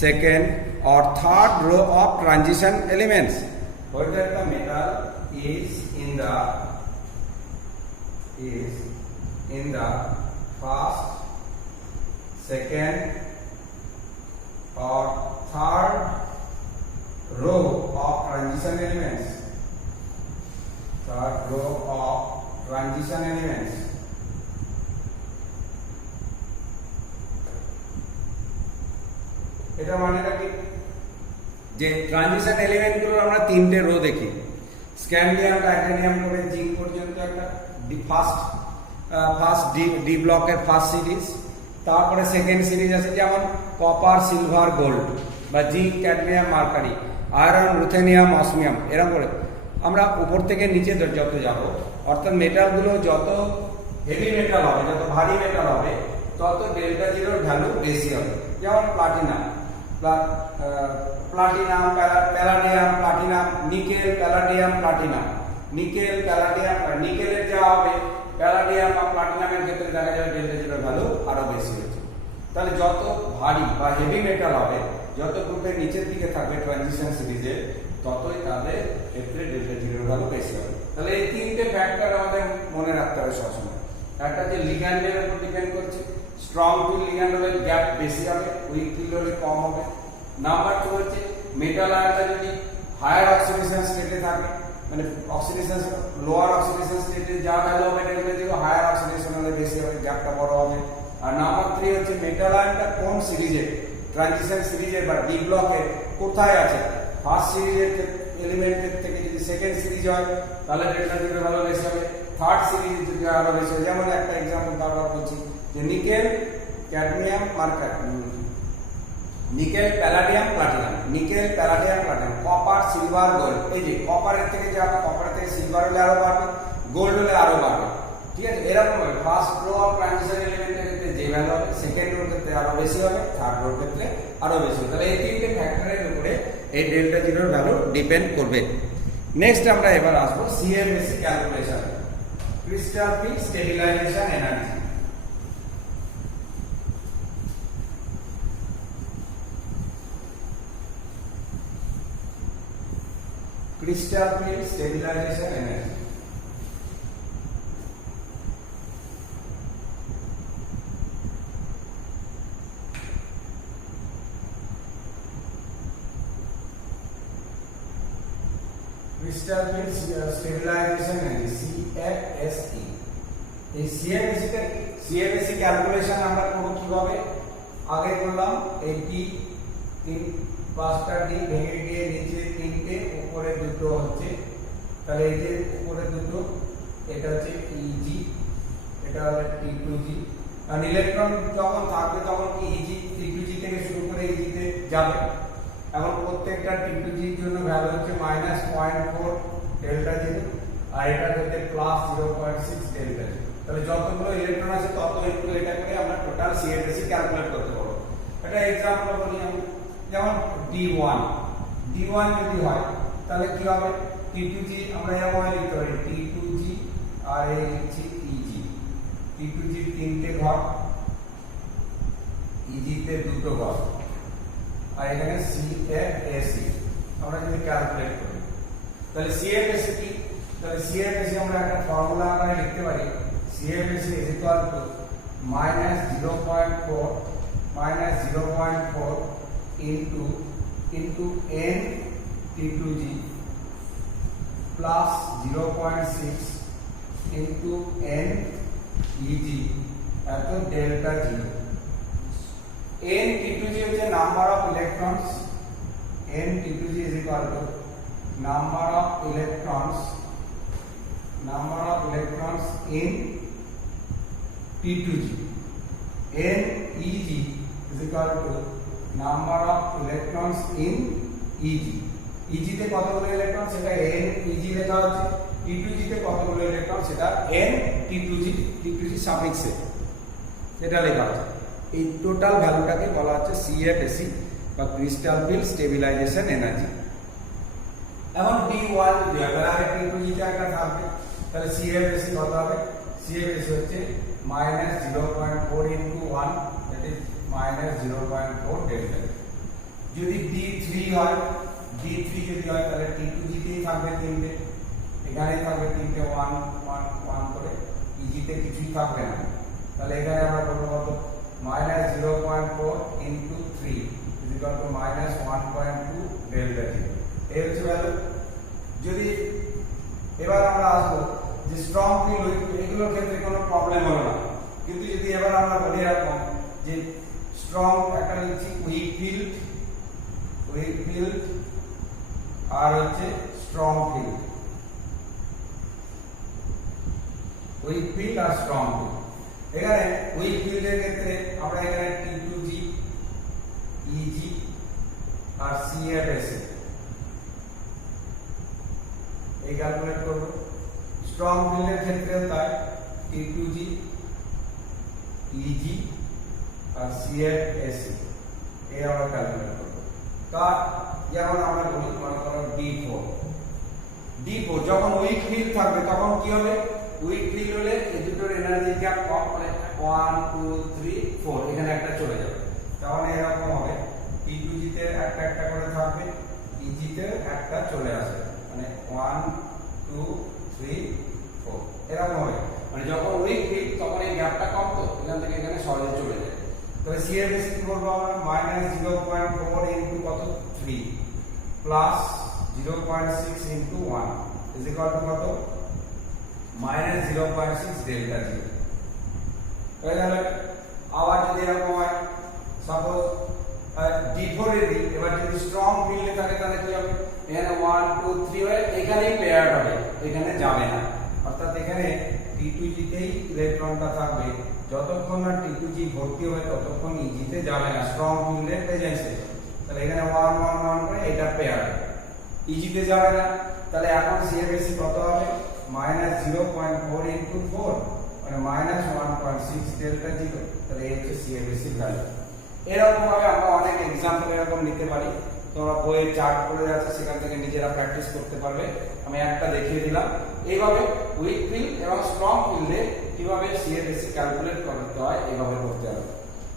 second or third row of transition elements. Whether the metal is in the first, second or third row of transition elements, third row of transition elements, এটা মানেটা কি, যে transition element গুলো আমরা 3টে rho দেখি, scandium, titanium করে zinc পর্যন্ত একটা ফার্স্ট, ফার্স্ট ডি ব্লকের ফার্স্ট সিরিজ, তারপরে সেকেন্ড সিরিজ আছে যেমন কপার সিলভার গোল্ড বা zinc cadmium mercury iron ruthenium osmium, এরকম করে আমরা উপর থেকে নিচে যত যাব, অর্থাৎ মেটালগুলো যত হেভি মেটাল হবে, যত ভারী মেটাল হবে, তত ডেল্টা জিরোর ভ্যালু বেশি হবে। যেমন platinum, palladium platinum, nickel palladium platinum, nickel palladium, নিকেলের যা হবে প্যালাডিয়াম বা প্লাটিনামের ক্ষেত্রে দেখা যাবে ডেল্টা জিরোর ভ্যালু আরো বেশি হচ্ছে। তাহলে যত ভারী বা হেভি মেটাল হবে, যত গ্রুপের নিচের দিকে থাকবে ট্রানজিশন সিরিজে, ততই তাদের ক্ষেত্রে ডেল্টা জিরোর ভ্যালু বেশি হবে। তাহলে এই তিনটে ফ্যাক্টর আমাদের মনে রাখতে হবে সবসময়। একটা যে লিগ্যান্ডের উপর ডিপেন্ড করছে, স্ট্রং ফিল লিগ্যান্ড হলে গ্যাপ বেশি হবে, উইক ফিল হলে কম হবে। নাম্বার 2 হচ্ছে মেটাল আয়নটা যদি হায়ার অক্সিডেশন স্টেটে থাকে, মানে অক্সিডেশন লোয়ার অক্সিডেশন স্টেটে যা ভ্যালু হবে ডেল্টা জিরো, হায়ার অক্সিডেশন হলে বেশি হবে, গ্যাপটা বড় হবে। আর নাম্বার 3 হচ্ছে মেটাল আয়নটা কোন সিরিজে, ট্রানজিশন সিরিজে বা ডি ব্লকে কোথায় আছে। ফার্স্ট সিরিজের এলিমেন্টের থেকে যদি সেকেন্ড সিরিজ হয় তাহলে ডেল্টা জিরো ভ্যালু বেশি হবে, থার্ড সিরিজ যদি আরো বেশি হয়। যেমন একটা এক্সাম্পল বারবার বলছি যে nickel cadmium mercury, nickel palladium platinum, nickel palladium platinum, copper silver gold. এই যে কপারের থেকে যাবে, কপারের থেকে সিলভার হলে আরো বাড়বে, গোল্ড হলে আরো বাড়বে, ঠিক আছে। এরকম ভাবে ফার্স্ট রো অফ ট্রানজিশন এলিমেন্টের ক্ষেত্রে যে ভ্যালু হবে, সেকেন্ড রোর ক্ষেত্রে আরো বেশি হবে, থার্ড রোর ক্ষেত্রে আরো বেশি হবে। তাহলে এই তিনটে ফ্যাক্টরের উপরে এই ডেল্টা জিরোর ভ্যালু ডিপেন্ড করবে। নেক্সট আমরা এবার আসবো CMAC calculation, crystal field stabilization energy. crystal field stabilization energy. crystal field stabilization energy CFSE। এই CFSE ক্যালকুলেশন আমরা করব কিভাবে, আগে করলাম এই পাঁচটা ডি ভেঙে গিয়ে নিচে তিনটে, উপরে দুটো হচ্ছে, তাহলে এই যে উপরে দুটো এটা হচ্ছে ইজি, এটা হলো টি2জি। আর ইলেকট্রন যখন থাকবে তখন কি ইজি টি2জি থেকে শুরু করে ইজিতে যাবে। এখন প্রত্যেকটা টি2জির জন্য ভ্যালু হচ্ছে -0.4 ডেল্টা জিরো, আর এটা হচ্ছে +0.6 ডেল্টা জিরো। তাহলে যতগুলো ইলেকট্রন আছে তত ইনটু এটা করে আমরা টোটাল সিএফএসি ক্যালকুলেট করতে পারবো। এটা एग्जांपल বলি আমি, যেমন D1 যদি হয় তাহলে কি হবে, T2G আমরা এরকম লিখতে পারি T2G আর এই লিখছি EG, T2G তিনটে ঘর, EG তে দুটো ঘর, আর এখানে CFSE আমরা যদি ক্যালকুলেট করি তাহলে CFSE কি, তাহলে CFSE আমরা একটা ফর্মুলা আকারে লিখতে পারি, CFSE is equal to -0.4 into n T2G plus 0.6 into n EG at delta G. n T2G is the number of electrons, n T2G is equal to number of electrons in T2G. n EG is equal to number of electrons in EG. EG তে কতগুলো electron সেটা n EG লেখা হচ্ছে, T2G তে কতগুলো electron সেটা n T2G সাফিক্সে এটা লেখা হচ্ছে। এই টোটাল ভ্যালুটাকে বলা হচ্ছে CFSE বা ক্রিস্টাল ফিল্ড স্টেবিলাইজেশন এনার্জি। এখন D1 যদি হয় তাহলে T2G তে একটা থাকবে, তাহলে CFSE কত হবে, CFSE হচ্ছে -0.4 into 1, that is -0.4 delta। যদি D3 হয়, D3 যদি হয় তাহলে T2G তেই থাকবে তিনটে, এখানেই থাকবে তিনটে 1 1 1 করে, EG তে কিছুই থাকবে না, তাহলে এখানে আমরা বলবো কত -0.4 into 3 is equal to -1.2 delta G। এই হচ্ছে ভ্যালু। যদি এবার আমরা আসবো যে স্ট্রং ফিল্ড, এগুলোর ক্ষেত্রে কোনো প্রবলেম হলো না, কিন্তু যদি এবার আমরা বলি এরকম যে স্ট্রং একটা লিখছি উইক ফিল্ড আর হচ্ছে স্ট্রং ফিল্ড। উইক ফিল্ড আর স্ট্রং ফিল্ড। এখানে উইক ফিল্ডের ক্ষেত্রে আমরা এখানে T2G, EG আর CFSE এই ক্যালকুলেট করব। স্ট্রং ফিল্ডের ক্ষেত্রে তাই T2G, EG আর CFSE এই আমরা ক্যালকুলেট করব। তার যেমন আমরা বলি মনে করো D4 যখন উইক ফিল্ড থাকবে তখন কি হবে, উইক ফিল্ড হলে এই দুটোর এনার্জি গ্যাপ কম, মানে 1 2 3 4 এখানে একটা চলে যাবে, তখন এরকম হবে T2G তে একটা একটা করে থাকবে, EG তে একটা চলে আসবে, মানে 1 2 3 4 এরকম হবে। মানে যখন উইক ফিল্ড তখন এই গ্যাপটা কম, তো এখান থেকে এখানে সহজে চলে যায়। তবে CFSE কি করব আমরা, -0.4 ইনটু কত 3 plus 0.6 into 1 is equal to কত, -0.6 ডেল্টা জি। হয়ে গেল। আবার যদি এরকম হয়, সাপোজ D4 এর দিক, এবার যদি স্ট্রং ফিল্ডে থাকে তাহলে কি হবে, এখানে 1 2 3 হয়ে এখানেই পেয়ার হবে, এখানে যাবে না। অর্থাৎ এখানে T2G তেই ইলেকট্রনটা থাকবে, যতক্ষণ না T2G ভর্তি হবে ততক্ষণ EG তে যাবে না, স্ট্রং ফিল্ডের প্রেজেন্সে। তাহলে এখানে 1 1 1 করে এটা পেয়ার, EG তে যাবে না। তাহলে এখন CFSE কত হবে, -0.4 ইনটু 4 মানে -1.6 ডেল্টা জি। তাহলে এই হচ্ছে CFSE ভ্যালু। এরকম ভাবে আমরা অনেক एग्जांपल এরকম নিতে পারি, তোমরা বইয়ে চার্ট করে আছে সেখান থেকে নিজেরা প্র্যাকটিস করতে পারবে। আমি একটা দেখিয়ে দিলাম। এইভাবে উইক ফিল্ড এবং স্ট্রং ফিল্ডে কিভাবে CFSE ক্যালকুলেট করতে হয় এইভাবে করতে হবে।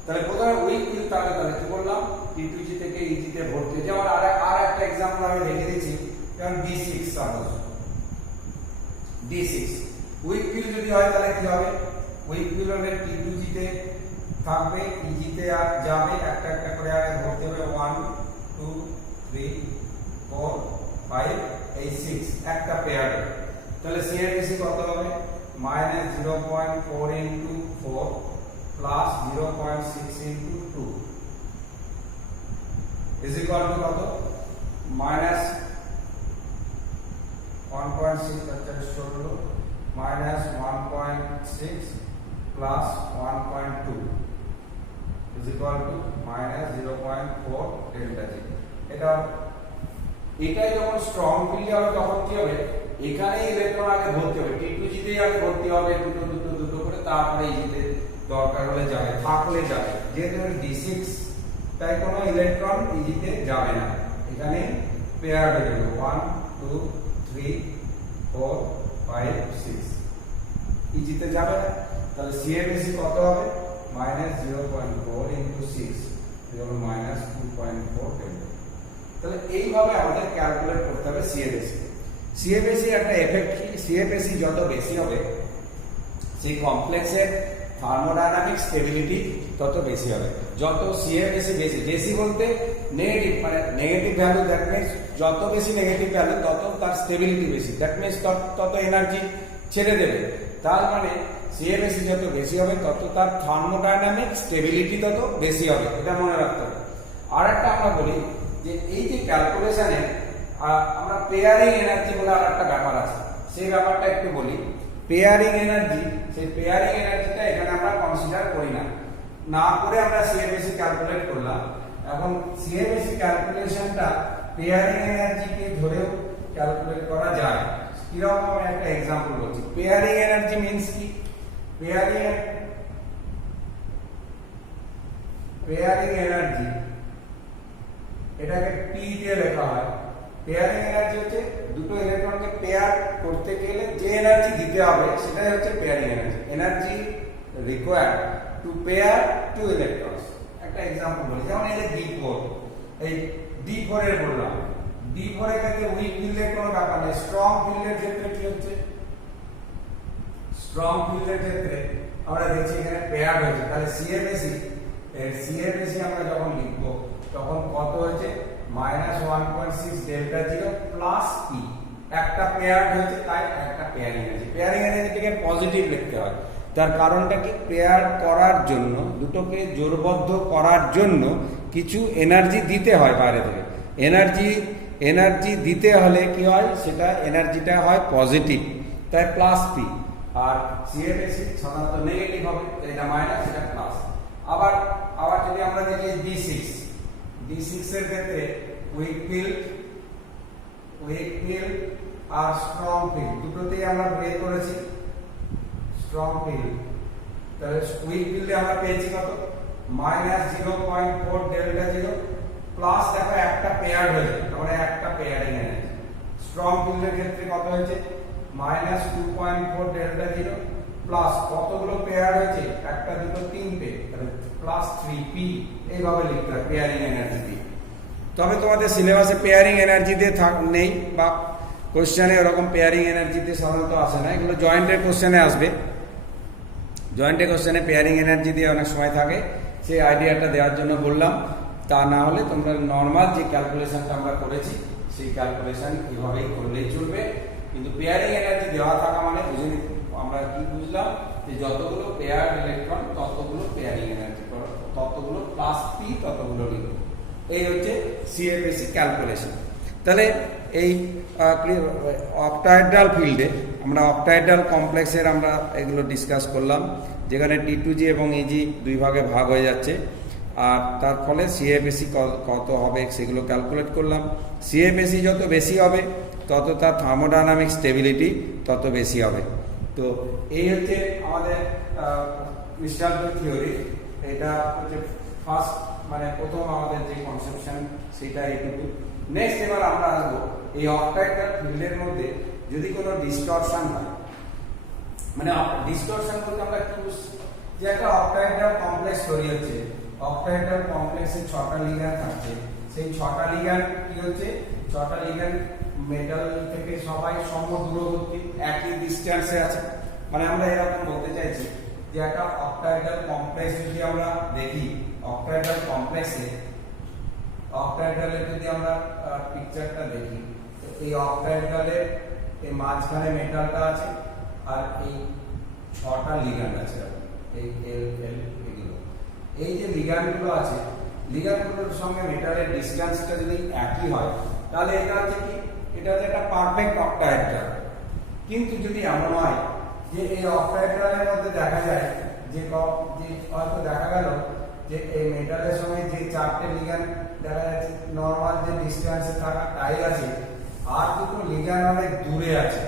তাহলে প্রথমে উইক ফিল্ড তাহলে কি করলাম, T2G থেকে EG তে ভর্তি। যেমন আর একটা एग्जांपल আমি দেখিয়ে দিচ্ছি, যেমন D6 suppose, D6 week field যদি হয় তাহলে কি হবে, উইক ফিল্ড হলে T2G তে থাকবে, EG তে আর যাবে, একটা একটা করে আগে ভর্তি হবে, 1 2 3 4 5 এই 6 একটা পেয়ার। তাহলে CFSE কত হবে, -0.4 into 4 plus 0.6 into 2 is equal to কত, -1.6 আচ্ছা স্টোর হলো, -1.6 plus 1.2 is equal to -0.4 delta জি। এটাই যখন স্ট্রং ফিল্ড হবে তখন কি হবে, এখানে ইলেকট্রন আগে ভর্তি হবে, T2G তে আগে ভর্তি হবে দুটো করে, তারপরে EG তে দরকার হলে যাবে, থাকলে যাবে। যেহেতু D6 তাই কোনো ইলেকট্রন EG তে যাবে না, এখানে পেয়ার হয়ে যাবে 1 2 3 4 5 6 EG তে যাবে না। তাহলে CFSE কত হবে, -0.4 ইনটু 6 যেমন -2.4 ডেল্টা। তাহলে এইভাবে আমাদের ক্যালকুলেট করতে হবে CFSE একটা এফেক্ট কি, CFSE যত বেশি হবে সেই কমপ্লেক্সের থার্মোডাইনামিক স্টেবিলিটি তত বেশি হবে। যত CFSE বেশি বলতে নেগেটিভ, মানে নেগেটিভ ভ্যালু, দ্যাট মিন্স যত বেশি নেগেটিভ ভ্যালু তত তার স্টেবিলিটি বেশি, দ্যাট মিন্স তত এনার্জি ছেড়ে দেবে। তার মানে CFSE যত বেশি হবে তত তার থার্মোডাইনামিক স্টেবিলিটি তত বেশি হবে, এটা মনে রাখতে হবে। আর একটা আমরা বলি যে এই যে ক্যালকুলেশনে আমরা পেয়ারিং এনার্জি বলে আর একটা ব্যাপার আছে, সেই ব্যাপারটা একটু বলি। পেয়ারিং এনার্জি, সেই পেয়ারিং এনার্জিটা এখানে আমরা কনসিডার করি না করে আমরা CFSE ক্যালকুলেট করলাম। এখন CFSE ক্যালকুলেশনটা পেয়ারিং এনার্জিকে ধরেও ক্যালকুলেট করা যায়। কিরকম, আমি একটা एग्जांपल বলছি। পেয়ারিং এনার্জি মিন্স কি, পেয়ারিং এনার্জি এটাকে P দিয়ে লেখা হয়। পেয়ারিং এনার্জি হচ্ছে দুটো ইলেকট্রনকে পেয়ার করতে গেলে যে এনার্জি দিতে হবে সেটাই হচ্ছে pairing energy, energy required to pair two electrons. একটা एग्जांपल বলি, যেমন এই D4, এই D4 এর বললাম, D4 এর ক্ষেত্রে উইক ফিল্ডের কোনো ব্যাপার নেই। স্ট্রং ফিল্ডের ক্ষেত্রে কি হচ্ছে, স্ট্রং ফিল্ডের ক্ষেত্রে আমরা দেখছি এখানে পেয়ার হয়েছে। তাহলে CFSE আমরা যখন লিখব তখন কত হয়েছে, -1.6 ডেল্টা জিরো প্লাস P, একটা পেয়ার হয়েছে তাই একটা পেয়ারিং এনার্জি। পেয়ারিং এনার্জিটাকে পজিটিভ লিখতে হয়, তার কারণটা কি, পেয়ার করার জন্য, দুটোকে জোড়বদ্ধ করার জন্য কিছু এনার্জি দিতে হয় বাইরে থেকে। এনার্জি দিতে হলে কি হয়, সেটা এনার্জিটা হয় পজিটিভ, তাই প্লাস P। আর সিএফএসি সাধারণত নেগেটিভ হবে, এটা মাইনাস এটা প্লাস। আবার যদি আমরা দেখি D6 এর ক্ষেত্রে উইক ফিল্ড আর স্ট্রং ফিল্ড দুটোতেই আমরা বের করেছি স্ট্রং ফিল্ড। তাহলে উইক ফিল্ডে আমরা পেয়েছি কত -0.4 ডেল্টা 0 প্লাস দেখো একটা পেয়ার হয়েছে, তাহলে একটা পেয়ারিং এনার্জি। স্ট্রং ফিল্ডের ক্ষেত্রে কত হয়েছে -2.4 ডেল্টা 0 প্লাস কতগুলো পেয়ার হয়েছে একটা দুটো তিনটে, তাহলে প্লাস 3p এইভাবে লিখতে হয় পেয়ারিং এনার্জি দিয়ে। তবে তোমাদের সিলেবাসে পেয়ারিং এনার্জি দিয়ে নেই বা কোশ্চেনে এরকম পেয়ারিং এনার্জি দিয়ে সাধারণত আসে না, এগুলো জয়েন্টের কোশ্চেনে আসবে। জয়েন্টের কোশ্চেনে পেয়ারিং এনার্জি দিয়ে অনেক সময় থাকে, সেই আইডিয়াটা দেওয়ার জন্য বললাম। তা না হলে তোমরা নর্মাল যে ক্যালকুলেশনটা আমরা করেছি সেই ক্যালকুলেশন এভাবেই করলেই চলবে। কিন্তু পেয়ারিং এনার্জি দেওয়া থাকা মানে বুঝে নিতে আমরা কি বুঝলাম যে যতগুলো পেয়ার ইলেকট্রন ততগুলো পেয়ারিং এনার্জি, ততগুলো প্লাস p ততগুলো লিখব। এই হচ্ছে সিএফএসি ক্যালকুলেশন। তাহলে এই অক্টাহেড্রাল ফিল্ডে আমরা অক্টাহেড্রাল কমপ্লেক্সের আমরা এগুলো ডিসকাস করলাম, যেখানে T2G এবং EG দুই ভাগে ভাগ হয়ে যাচ্ছে, আর তার ফলে সিএফএসি কত হবে সেগুলো ক্যালকুলেট করলাম। সিএফএসি যত বেশি হবে তত তার থার্মোডাইনামিক স্টেবিলিটি তত বেশি হবে। তো এই হচ্ছে আমাদের ক্রিস্টাল থিওরি। এটা হচ্ছে ফার্স্ট মানে প্রথম আমাদের যে কনসেপশন সেটা এইটুকু। নেক্সট এবার আমরা আসবো এই অক্টাহেড্রাল ফিল্ডের মধ্যে যদি কোনো ডিস্টরশন হয়, মানে ডিস্টরশন বলতে আমরা কি বুঝছি যে একটা অক্টাহেড্রাল কমপ্লেক্স তৈরি হচ্ছে, অক্টাহেড্রাল কমপ্লেক্সে 6টা লিগ্যান্ড থাকছে, সেই 6টা লিগ্যান্ড কি হচ্ছে 6টা লিগ্যান্ড মেটাল থেকে সবাই সমদূরবর্তী একই ডিসটেন্সে আছে। মানে আমরা এরকম বলতে চাইছি যে একটা অক্টাহেড্রাল কমপ্লেক্স যদি আমরা দেখি, অক্টাহেড্রাল কমপ্লেক্সে অক্টাহেড্রালের যদি আমরা পিকচারটা দেখি, তো এই অক্টাহেড্রালের এই মাঝখানে মেটালটা আছে আর এই 6টা লিগ্যান্ড আছে, এই এল এগুলো। এই যে লিগ্যান্ডগুলো আছে, লিগ্যান্ডগুলোর সঙ্গে মেটালের ডিসটেন্সটা যদি একই হয় তাহলে এটা হচ্ছে কি, এটা হচ্ছে একটা পারফেক্ট অক্টাহেড্রাল। কিন্তু যদি এমন হয় যে এই অক্টাহেড্রালের মধ্যে দেখা যায় যে হয়তো দেখা গেল যে এই মেটালের সঙ্গে যে 4টে লিগ্যান্ড দেখা যাচ্ছে নরমাল যে ডিসটেন্সে থাকা তাই আছে, আর দুটো লিগ্যান্ড অনেক দূরে আছে,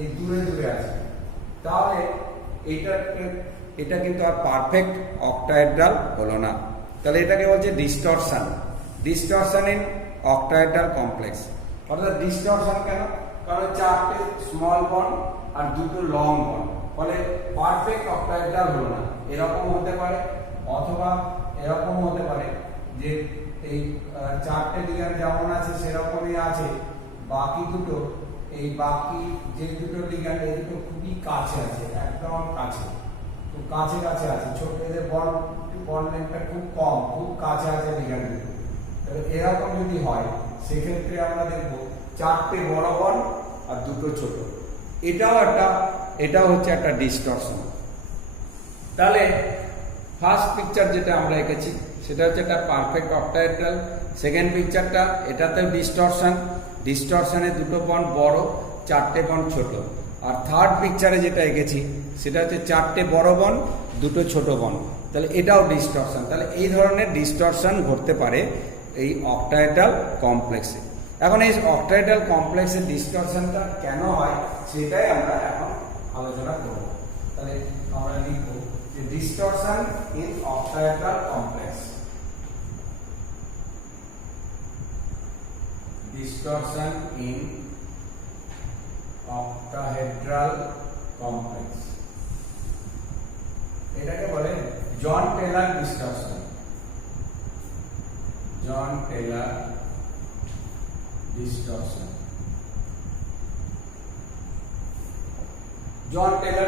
এই দূরে আছে, তাহলে এটা কিন্তু আর পারফেক্ট অক্টাহেড্রাল হলো না। তাহলে এটাকে বলছে ডিস্টরশন ইন অক্টাহেড্রাল কমপ্লেক্স। অর্থাৎ ডিস্টরশন কেন? কারণ 4টে স্মল বন্ড আর দুটো লং বন্ড, ফলে পারফেক্ট অক্টাহেড্রাল হলো না। এরকম হতে পারে অথবা এরকম হতে পারে যে এই 4টে লিগ্যান্ড যেমন আছে সেরকমই আছে, বাকি দুটো এই বাকি যে দুটো লিগ্যান্ড এই দুটো খুবই কাছে আছে, একদম কাছে, তো কাছে আছে, ছোট এদের বন্ড লেন্থটা খুব কম, খুব কাছে আছে লিগ্যান্ড দুটো। তাহলে এরকম যদি হয় সেক্ষেত্রে আমরা দেখব 4টে বড় বন্ড আর দুটো ছোট, এটাও হচ্ছে একটা ডিস্টরশন। তাহলে ফার্স্ট পিকচার যেটা আমরা এঁকেছি সেটা হচ্ছে একটা পারফেক্ট অক্টাহেড্রাল। সেকেন্ড পিকচারটা এটাতেও ডিস্টরশনে দুটো বন্ড বড়, 4টে বন্ড ছোট। আর থার্ড পিকচারে যেটা এঁকেছি সেটা হচ্ছে 4টে বড় বন্ড, দুটো ছোট বন্ড, তাহলে এটাও ডিস্টরশন। তাহলে এই ধরনের ডিস্টরশন ঘটতে পারে এই অক্টাহেড্রাল কমপ্লেক্সে। এখন এই অক্টাহেড্রাল কমপ্লেক্সের ডিস্টরশনটা কেন হয় সেটাই আমরা এখন আলোচনা করব। তাহলে আমরা লিখব যে distortion in octahedral complex. Distortion in octahedral complex, এটাকে বলে জন টেলর ডিস্টরশন। জন টেলর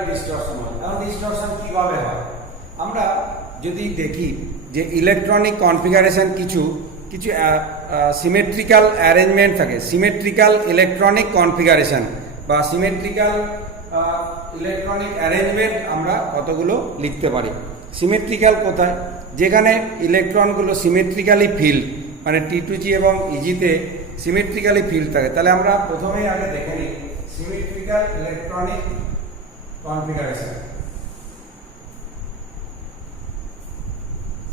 ডিস্টরশন হয়। এখন ডিস্টরশন কিভাবে হয়? আমরা যদি দেখি যে ইলেকট্রনিক কনফিগারেশন কিছু সিমেট্রিক্যাল অ্যারেঞ্জমেন্ট থাকে, সিমেট্রিক্যাল ইলেকট্রনিক কনফিগারেশন বা সিমেট্রিক্যাল ইলেকট্রনিক অ্যারেঞ্জমেন্ট আমরা কতগুলো লিখতে পারি। সিমেট্রিক্যাল কোথায়? যেখানে ইলেকট্রনগুলো সিমেট্রিক্যালি ফিল্ড, মানে T2G এবং EGতে সিমেট্রিক্যালি ফিল্ড থাকে। তাহলে আমরা প্রথমেই আগে দেখে নিই symmetrical electronic configuration,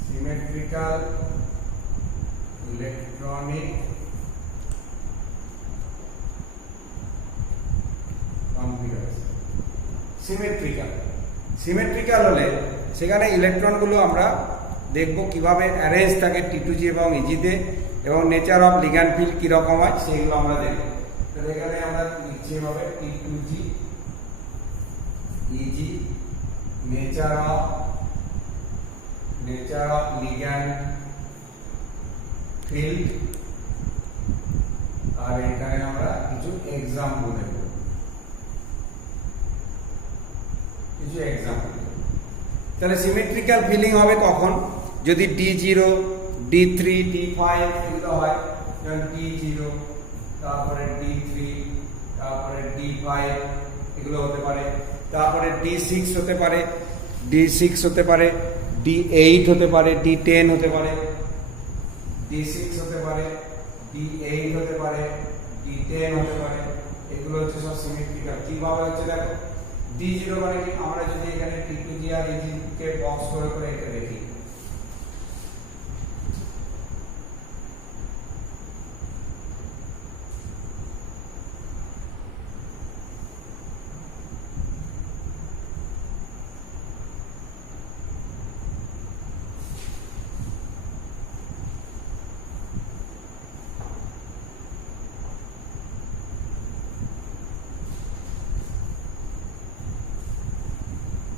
symmetrical electronic configuration. Symmetrical হলে সেখানে ইলেকট্রনগুলো আমরা দেখব কিভাবে অ্যারেঞ্জ থাকে T2G এবং EG-তে, এবং নেচার অফ লিগ্যান্ড ফিল্ড কিরকম হয় সেগুলো আমরা দেখব। তাহলে এখানে আমরা লিখছি এভাবে T2G EG, nature of ligand field, আর এখানে আমরা কিছু এক্সাম্পল দেব, তাহলে সিমেট্রিক্যাল ফিলিং হবে কখন? যদি D0, D3, D5 এগুলো হয়, যেমন D0, তারপরে D3, তারপরে D5 এগুলো হতে পারে, তারপরে D6 হতে পারে, D8 হতে পারে, D10 হতে পারে, D6 হতে পারে, D8 হতে পারে, D10 হতে পারে। এগুলো হচ্ছে সব সিমেট্রিক্যাল। কিভাবে হচ্ছে দেখো, D0 মানে কি, আমরা যদি এখানে T2G আর EG কে বক্স করে এটা দেখি,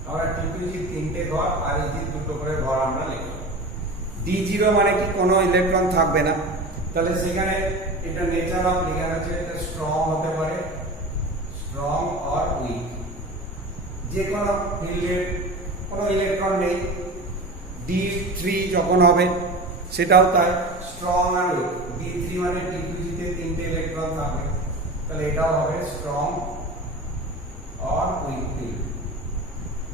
আমরা T2G তিনটে ঘর আর EG দুটো করে ঘর আমরা লিখব। D0 মানে কি, কোনো ইলেকট্রন থাকবে না, তাহলে সেখানে এটা নেচার অফ লিগ্যান্ড হচ্ছে এটা স্ট্রং হতে পারে, স্ট্রং অর উইক, যে কোনো ফিল্ডে কোনো ইলেকট্রন নেই। D3 যখন হবে সেটাও তাই, স্ট্রং আর উইক। D3 মানে T2G তে তিনটে ইলেকট্রন থাকবে, তাহলে এটাও হবে স্ট্রং অর উইক ফিল্ড।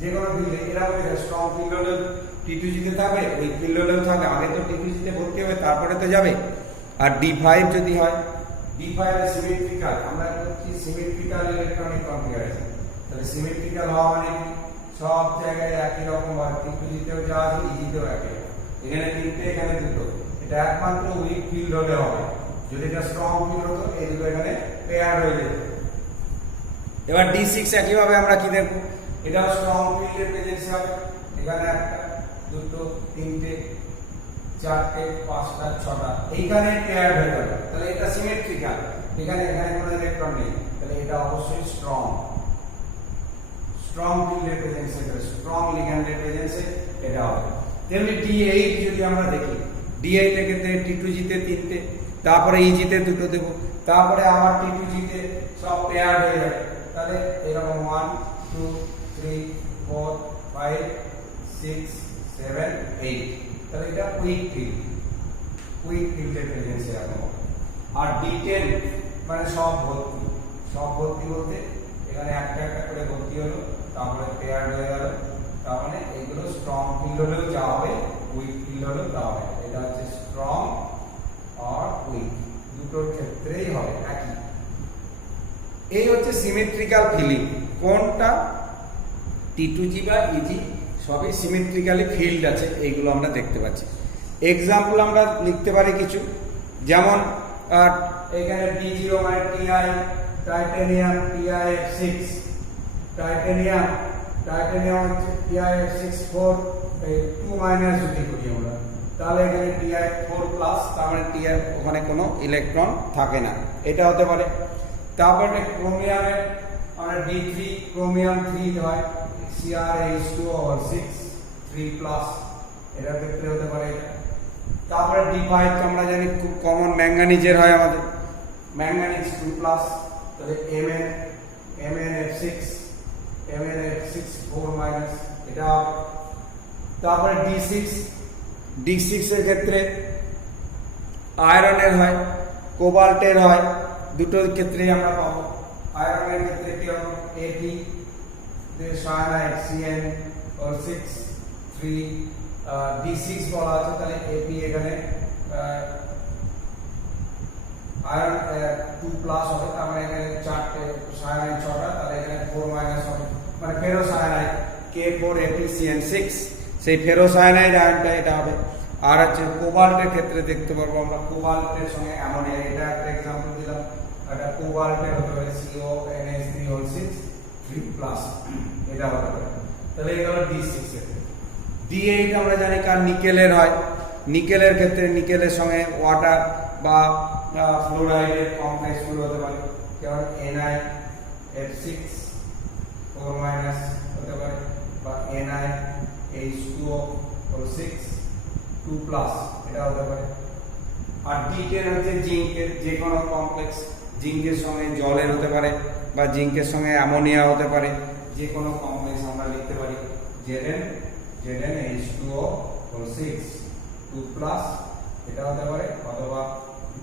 যে কোনো ফিল্ডে এরা বলে স্ট্রং ফিল্ড হলে T2G তে থাকবে, উইক ফিল্ড হলেও থাকবে, আগে তো T2G তে ভর্তি হবে তারপরে তো যাবে। আর D5 যদি হয়, D5 এর সিমেট্রিক্যাল, আমরা করছি সিমেট্রিক্যাল ইলেকট্রনিক কনফিগারেশন। তাহলে সিমেট্রিক্যাল হওয়া মানে সব জায়গায় একই রকম হয়, T2G তেও যা আছে EG তেও একই, এখানে তিনটে এখানে দুটো। এটা একমাত্র উইক ফিল্ড হলে হবে, যদি এটা স্ট্রং ফিল্ড হতো এই দুটো এখানে পেয়ার হয়ে যেত। এবার D6 একইভাবে আমরা কি দেখব, এটা স্ট্রং ফিল্ডের প্রেজেন্স হবে, এখানে একটা, দুটো, তিনটে, চারটে, পাঁচটা, ছটা, এইখানে পেয়ার হয়ে যাবে, তাহলে এটা সিমেট্রিক্যাল। এখানে কোনো ইলেকট্রন নেই, তাহলে এটা অবশ্যই স্ট্রং ফিল্ডের প্রেজেন্সে, স্ট্রং লিগ্যান্ডের প্রেজেন্সে এটা হবে। তেমনি D8 যদি আমরা দেখি, D8 এর ক্ষেত্রে T2G তে তিনটে, তারপরে EG তে দুটো দেব, তারপরে আবার T2G তে সব পেয়ার হয়ে যাবে, তাহলে এরকম 1 2 3 4 5 6 7 8, তাহলে এটা উইক ফিল্ডের প্রেজেন্সে রাখবো। আর D10 মানে সব ভর্তি বলতে এখানে একটা একটা করে ভর্তি হলো, তারপরে পেয়ার হয়ে গেল, তার মানে এগুলো স্ট্রং ফিল্ড হলেও যা হবে, উইক ফিল্ড হলেও তা হবে। এটা হচ্ছে স্ট্রং আর উইক, দুটোর ক্ষেত্রেই হবে একই। এই হচ্ছে সিমেট্রিক্যাল ফিলিং। কোনটা T2G বা EG সবই সিমেট্রিক্যালি ফিল্ড আছে, এইগুলো আমরা দেখতে পাচ্ছি। এক্সাম্পল আমরা লিখতে পারি কিছু, যেমন এখানে D0 মানে Ti, টাইটানিয়াম TiF6, টাইটানিয়াম হচ্ছে TiF6 2 মাইনাস যদি করি আমরা, তাহলে এখানে Ti4 প্লাস, তার মানে Ti ওখানে কোনো ইলেকট্রন থাকে না, এটা হতে পারে। তারপরে ক্রোমিয়ামের আমরা D3, ক্রোমিয়াম 3 হয়, CrH2O6 3 প্লাস, এটার ক্ষেত্রে হতে পারে। তারপরে D5 আমরা জানি খুব কমন, ম্যাঙ্গানিজের হয় আমাদের, ম্যাঙ্গানিজ 2 প্লাস, তাহলে MnF6 4 মাইনাস, এটা। তারপরে D6 এর ক্ষেত্রে আয়রনের হয়, কোবাল্টের হয়, দুটোর ক্ষেত্রেই আমরা পাবো। আয়রনের ক্ষেত্রে কি হবে, Ap সায়ানাইড CnO6 3 D6 বলা আছে, তাহলে Ap এখানে আয়রন 2 প্লাস হবে, তার মানে এখানে চারটে সায়ানাইড 6টা, তাহলে এখানে 4 মাইনাস হবে, মানে ফেরোসায়ানাইড K4APCN6 সেই ফেরোসায়ানাইড আয়নটা এটা হবে। আর হচ্ছে কোবাল্টের ক্ষেত্রে দেখতে পারবো আমরা কোবাল্টের সঙ্গে অ্যামোনিয়া, এটা একটা एग्जांपल দিলাম। এটা কোবাল্টের হতে পারে CONH3O6 এটা হতে পারে। তাহলে এটা হলো D6 এর। D8 আমরা জানি কার নিকেলের হয়, নিকেলের ক্ষেত্রে নিকেলের সঙ্গে ওয়াটার বা ফ্লোরাইডের কমপ্লেক্স গুলো হতে পারে, যেমন NiF6 4- হতে পারে বা NiH2O6 2+ এটা হতে পারে। আর D10 হচ্ছে জিঙ্কের যে কোনো কমপ্লেক্স, জিঙ্কের সঙ্গে জলের হতে পারে বা জিঙ্কের সঙ্গে অ্যামোনিয়া হতে পারে, যে কোনো কমপ্লেক্স আমরা লিখতে পারি ZnH2O6 2+ এটা হতে পারে, অথবা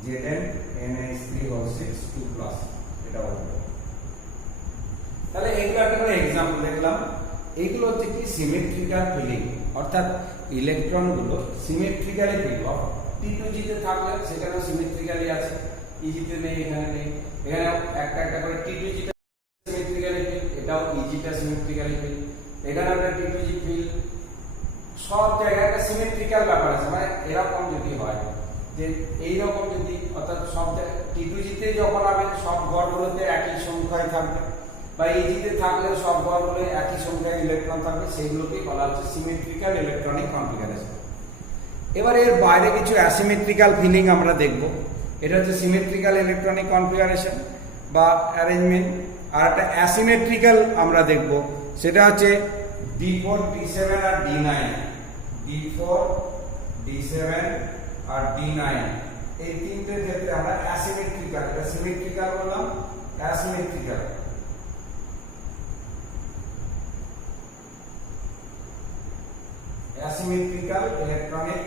ZnNH3O6 2+ এটা হতে পারে। তাহলে এইগুলো একটা করে एग्जांपल দেখলাম। এইগুলো হচ্ছে কি সিমেট্রিক্যাল ফিলিং, অর্থাৎ ইলেকট্রনগুলো সিমেট্রিক্যালি ফিল হয়। T2G তে থাকলে সেখানেও সিমেট্রিক্যালি আছে, EG তে নেই, এখানে নেই, এখানে একটা একটা করে T2G টা সিমেট্রিক্যালি ফিল, এটাও EG টা সিমেট্রিক্যালি ফিল, এখানে একটা T2G ফিল, সব জায়গায় একটা সিমেট্রিক্যাল ব্যাপার আছে। মানে এরকম যদি হয় যে এইরকম যদি, অর্থাৎ সব T2G তে যখন হবে সব ঘরগুলোতে একই সংখ্যায় থাকবে, বা EG তে থাকলে সব ঘরগুলো একই সংখ্যায় ইলেকট্রন থাকবে, সেইগুলোকেই বলা হচ্ছে সিমেট্রিক্যাল ইলেকট্রনিক কনফিগারেশন। এবার এর বাইরে কিছু অ্যাসিমেট্রিক্যাল ফিলিং আমরা দেখব। এটা হচ্ছে সিমেট্রিক্যাল ইলেকট্রনিক কনফিগারেশন বা অ্যারেঞ্জমেন্ট। আর একটা অ্যাসিমেট্রিক্যাল আমরা দেখব, সেটা হচ্ছে D4 D7 আর D9। D4 D7 আর D9 এই তিনটের ক্ষেত্রে আমরা অ্যাসিমেট্রিক্যাল, এটা সিমেট্রিক্যাল বললাম, অ্যাসিমেট্রিক্যাল asymmetrical electronic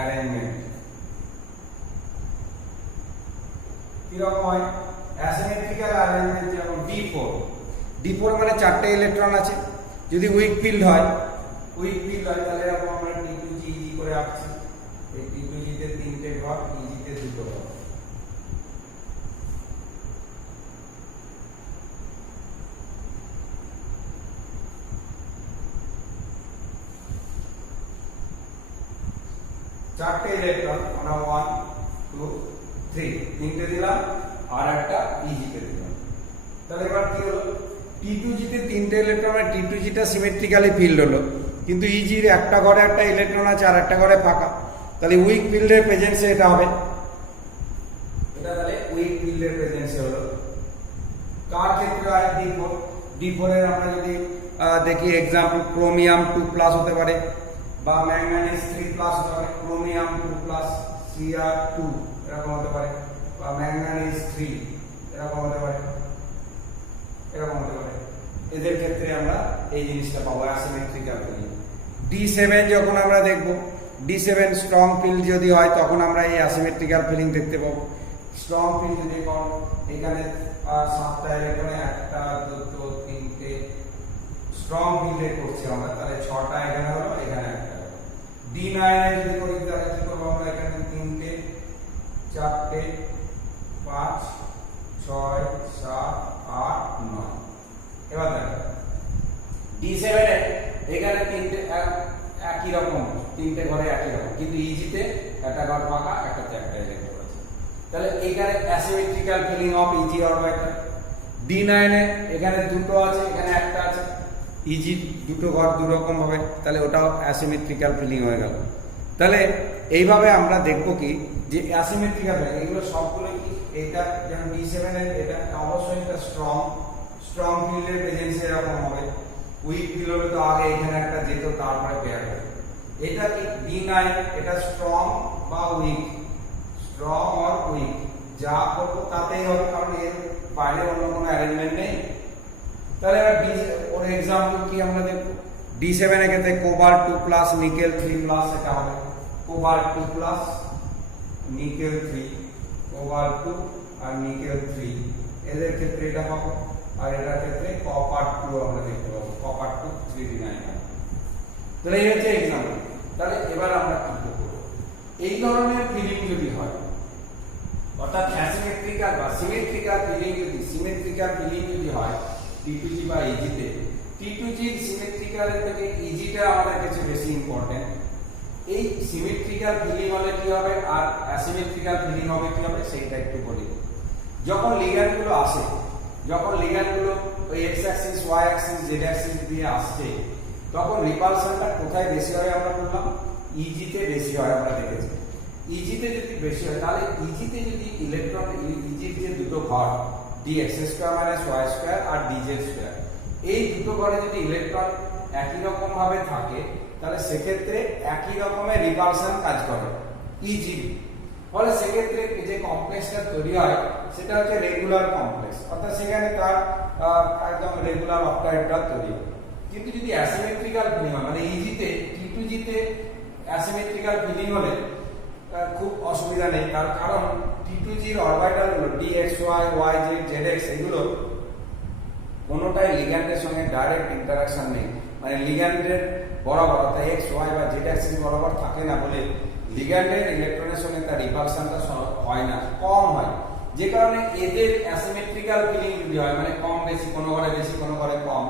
arrangement কিরকম হয়? asymmetrical arrangement যেমন D4 মানে চারটে ইলেকট্রন আছে, যদি উইক ফিল্ড হয় তাহলে এরকম আমরা T2G করে আঁকছি। এই T2G তে তিনটে ঘর, EG তে দুটো ঘর। চারটে ইলেকট্রন আমরা 1 2 3 তিনটে দিলাম, আর একটা EG তে দিলাম। তাহলে এবার কি হলো, T2G তে তিনটে ইলেকট্রন, আর T2G টা সিমেট্রিক্যালি ফিল্ড হলো, কিন্তু EG এর একটা ঘরে একটা ইলেকট্রন আছে আর একটা ঘরে ফাঁকা, তাহলে উইক ফিল্ডের প্রেজেন্সে এটা হবে। এটা তাহলে উইক ফিল্ডের প্রেজেন্সে হলো। কার ক্ষেত্রে হয়? D4 এর আমরা যদি দেখি एग्जांपल ক্রোমিয়াম 2+ হতে পারে, বা ম্যাঙ্গানিজ 3+ হতে পারে, ক্রোমিয়াম 2+ Cr2 এরকম হতে পারে, বা ম্যাঙ্গানিজ 3 এরকম হতে পারে, এরকম হতে পারে। এদের ক্ষেত্রে আমরা এই জিনিসটা পাবো অ্যাসিমেট্রিক্যাল ফিলিং। D7 যখন আমরা দেখব, D7 স্ট্রং ফিল্ড যদি হয় তখন আমরা এই অ্যাসিমেট্রিক্যাল ফিলিং দেখতে পাবো। স্ট্রং ফিল্ড যদি কোন এখানে 7টা ইলেকট্রনে 1টা 2 3টে স্ট্রং ফিল্ডে করছি আমরা, তাহলে 6টা এখানে হলো, এখানে 1টা। D9 এ যদি করি তাহলে কি করব আমরা, এখানে 3টে 4টে 5 6 7 8 9। এবার দেখো D7 এ এখানে তিনটে একই রকম, তিনটে ঘরে একই রকম, কিন্তু EG তে একটা ঘর ফাঁকা, একটাতে একটা ইলেকট্রন আছে। তাহলে এখানে asymmetrical filling of EG orbital. D9 এ এখানে দুটো আছে, এখানে একটা আছে, EG দুটো ঘর দু রকম হবে, তাহলে ওটাও অ্যাসিমেট্রিক্যাল ফিলিং হয়ে গেল। তাহলে এইভাবে আমরা দেখব কি যে অ্যাসিমেট্রিক্যাল, এগুলো সবগুলো কি, এটা যেমন D7 এর এটা অবশ্যই একটা স্ট্রং ফিল্ডের প্রেজেন্সে এরকম হবে। উইক ফিল্ড হলে তো আগে এখানে একটা যেত, তারপরে পেয়ার হবে। এটা কি D9, এটা স্ট্রং বা উইক, স্ট্রং আর উইক যা করবো তাতেই হবে, কারণ এর বাইরে অন্য কোনো অ্যারেঞ্জমেন্ট নেই। তাহলে এবার ওর एग्जांपल কি আমরা দেখব, D7 এর ক্ষেত্রে কোবাল্ট 2+ নিকেল 3+ এটা হবে, কোবাল্ট 2+ নিকেল 3, কোবাল্ট 2 আর নিকেল 3 এদের ক্ষেত্রে এটা পাবো। আর এটার ক্ষেত্রে কপার 2 আমরা দেখতে পাবো, কপার 2 3D9। তাহলে এই হচ্ছে एग्जांपल। তাহলে এবার আমরা কি করব, এই ধরনের ফিলিং যদি হয় অর্থাৎ অ্যাসিমেট্রিক্যাল বা সিমেট্রিক্যাল ফিলিং যদি হয় T2G বা EG তে, T2G সিমেট্রিক্যালের থেকে EG টা আমাদের কাছে বেশি ইম্পর্টেন্ট। এই সিমেট্রিক্যাল ফিলিং হলে কি হবে আর অ্যাসিমেট্রিক্যাল ফিলিং হবে কি হবে সেইটা একটু বলি। যখন লিগ্যান্ডগুলো আসে, যখন লিগ্যান্ডগুলো ওই x axis y axis z axis দিয়ে আসছে, তখন রিপালশনটা কোথায় বেশি হয় আমরা বললাম? ইজি তে বেশি হয় আমরা দেখেছি। ইজি তে যদি বেশি হয় তাহলে ইজি তে যদি ইলেকট্রন ইজির যে দুটো ঘর dx² - y² আর dz², এই দুটো ঘরে যদি ইলেকট্রন একই রকম ভাবে থাকে তাহলে সেক্ষেত্রে একই রকমের রিপালশন কাজ করে ইজি। ফলে সেক্ষেত্রে যে কমপ্লেক্সটা তৈরি হয় সেটা হচ্ছে রেগুলার কমপ্লেক্স, অর্থাৎ সেখানে তার একদম রেগুলার অক্টাইডটা তৈরি হয়। কিন্তু যদি অ্যাসিমেট্রিক্যাল ফিলিং হয় মানে ইজিতে T2G তে অ্যাসিমেট্রিক্যাল ফিলিং হলে খুব অসুবিধা নেই, তার কারণ T2G এর অরবিটালগুলো dxy yz zx এগুলো কোনোটাই লিগ্যান্ডের সঙ্গে ডাইরেক্ট ইন্টারঅ্যাকশন নেই, মানে লিগ্যান্ডের বরাবর অর্থাৎ x y বা z অ্যাক্সিস বরাবর থাকে না বলে লিগ্যান্ডের ইলেকট্রনের সঙ্গে তার রিপালশনটা হয় না, কম হয়। যে কারণে এদের অ্যাসিমেট্রিক্যাল ফিলিং যদি হয় মানে কম বেশি, কোনো ঘরে বেশি কোনো ঘরে কম,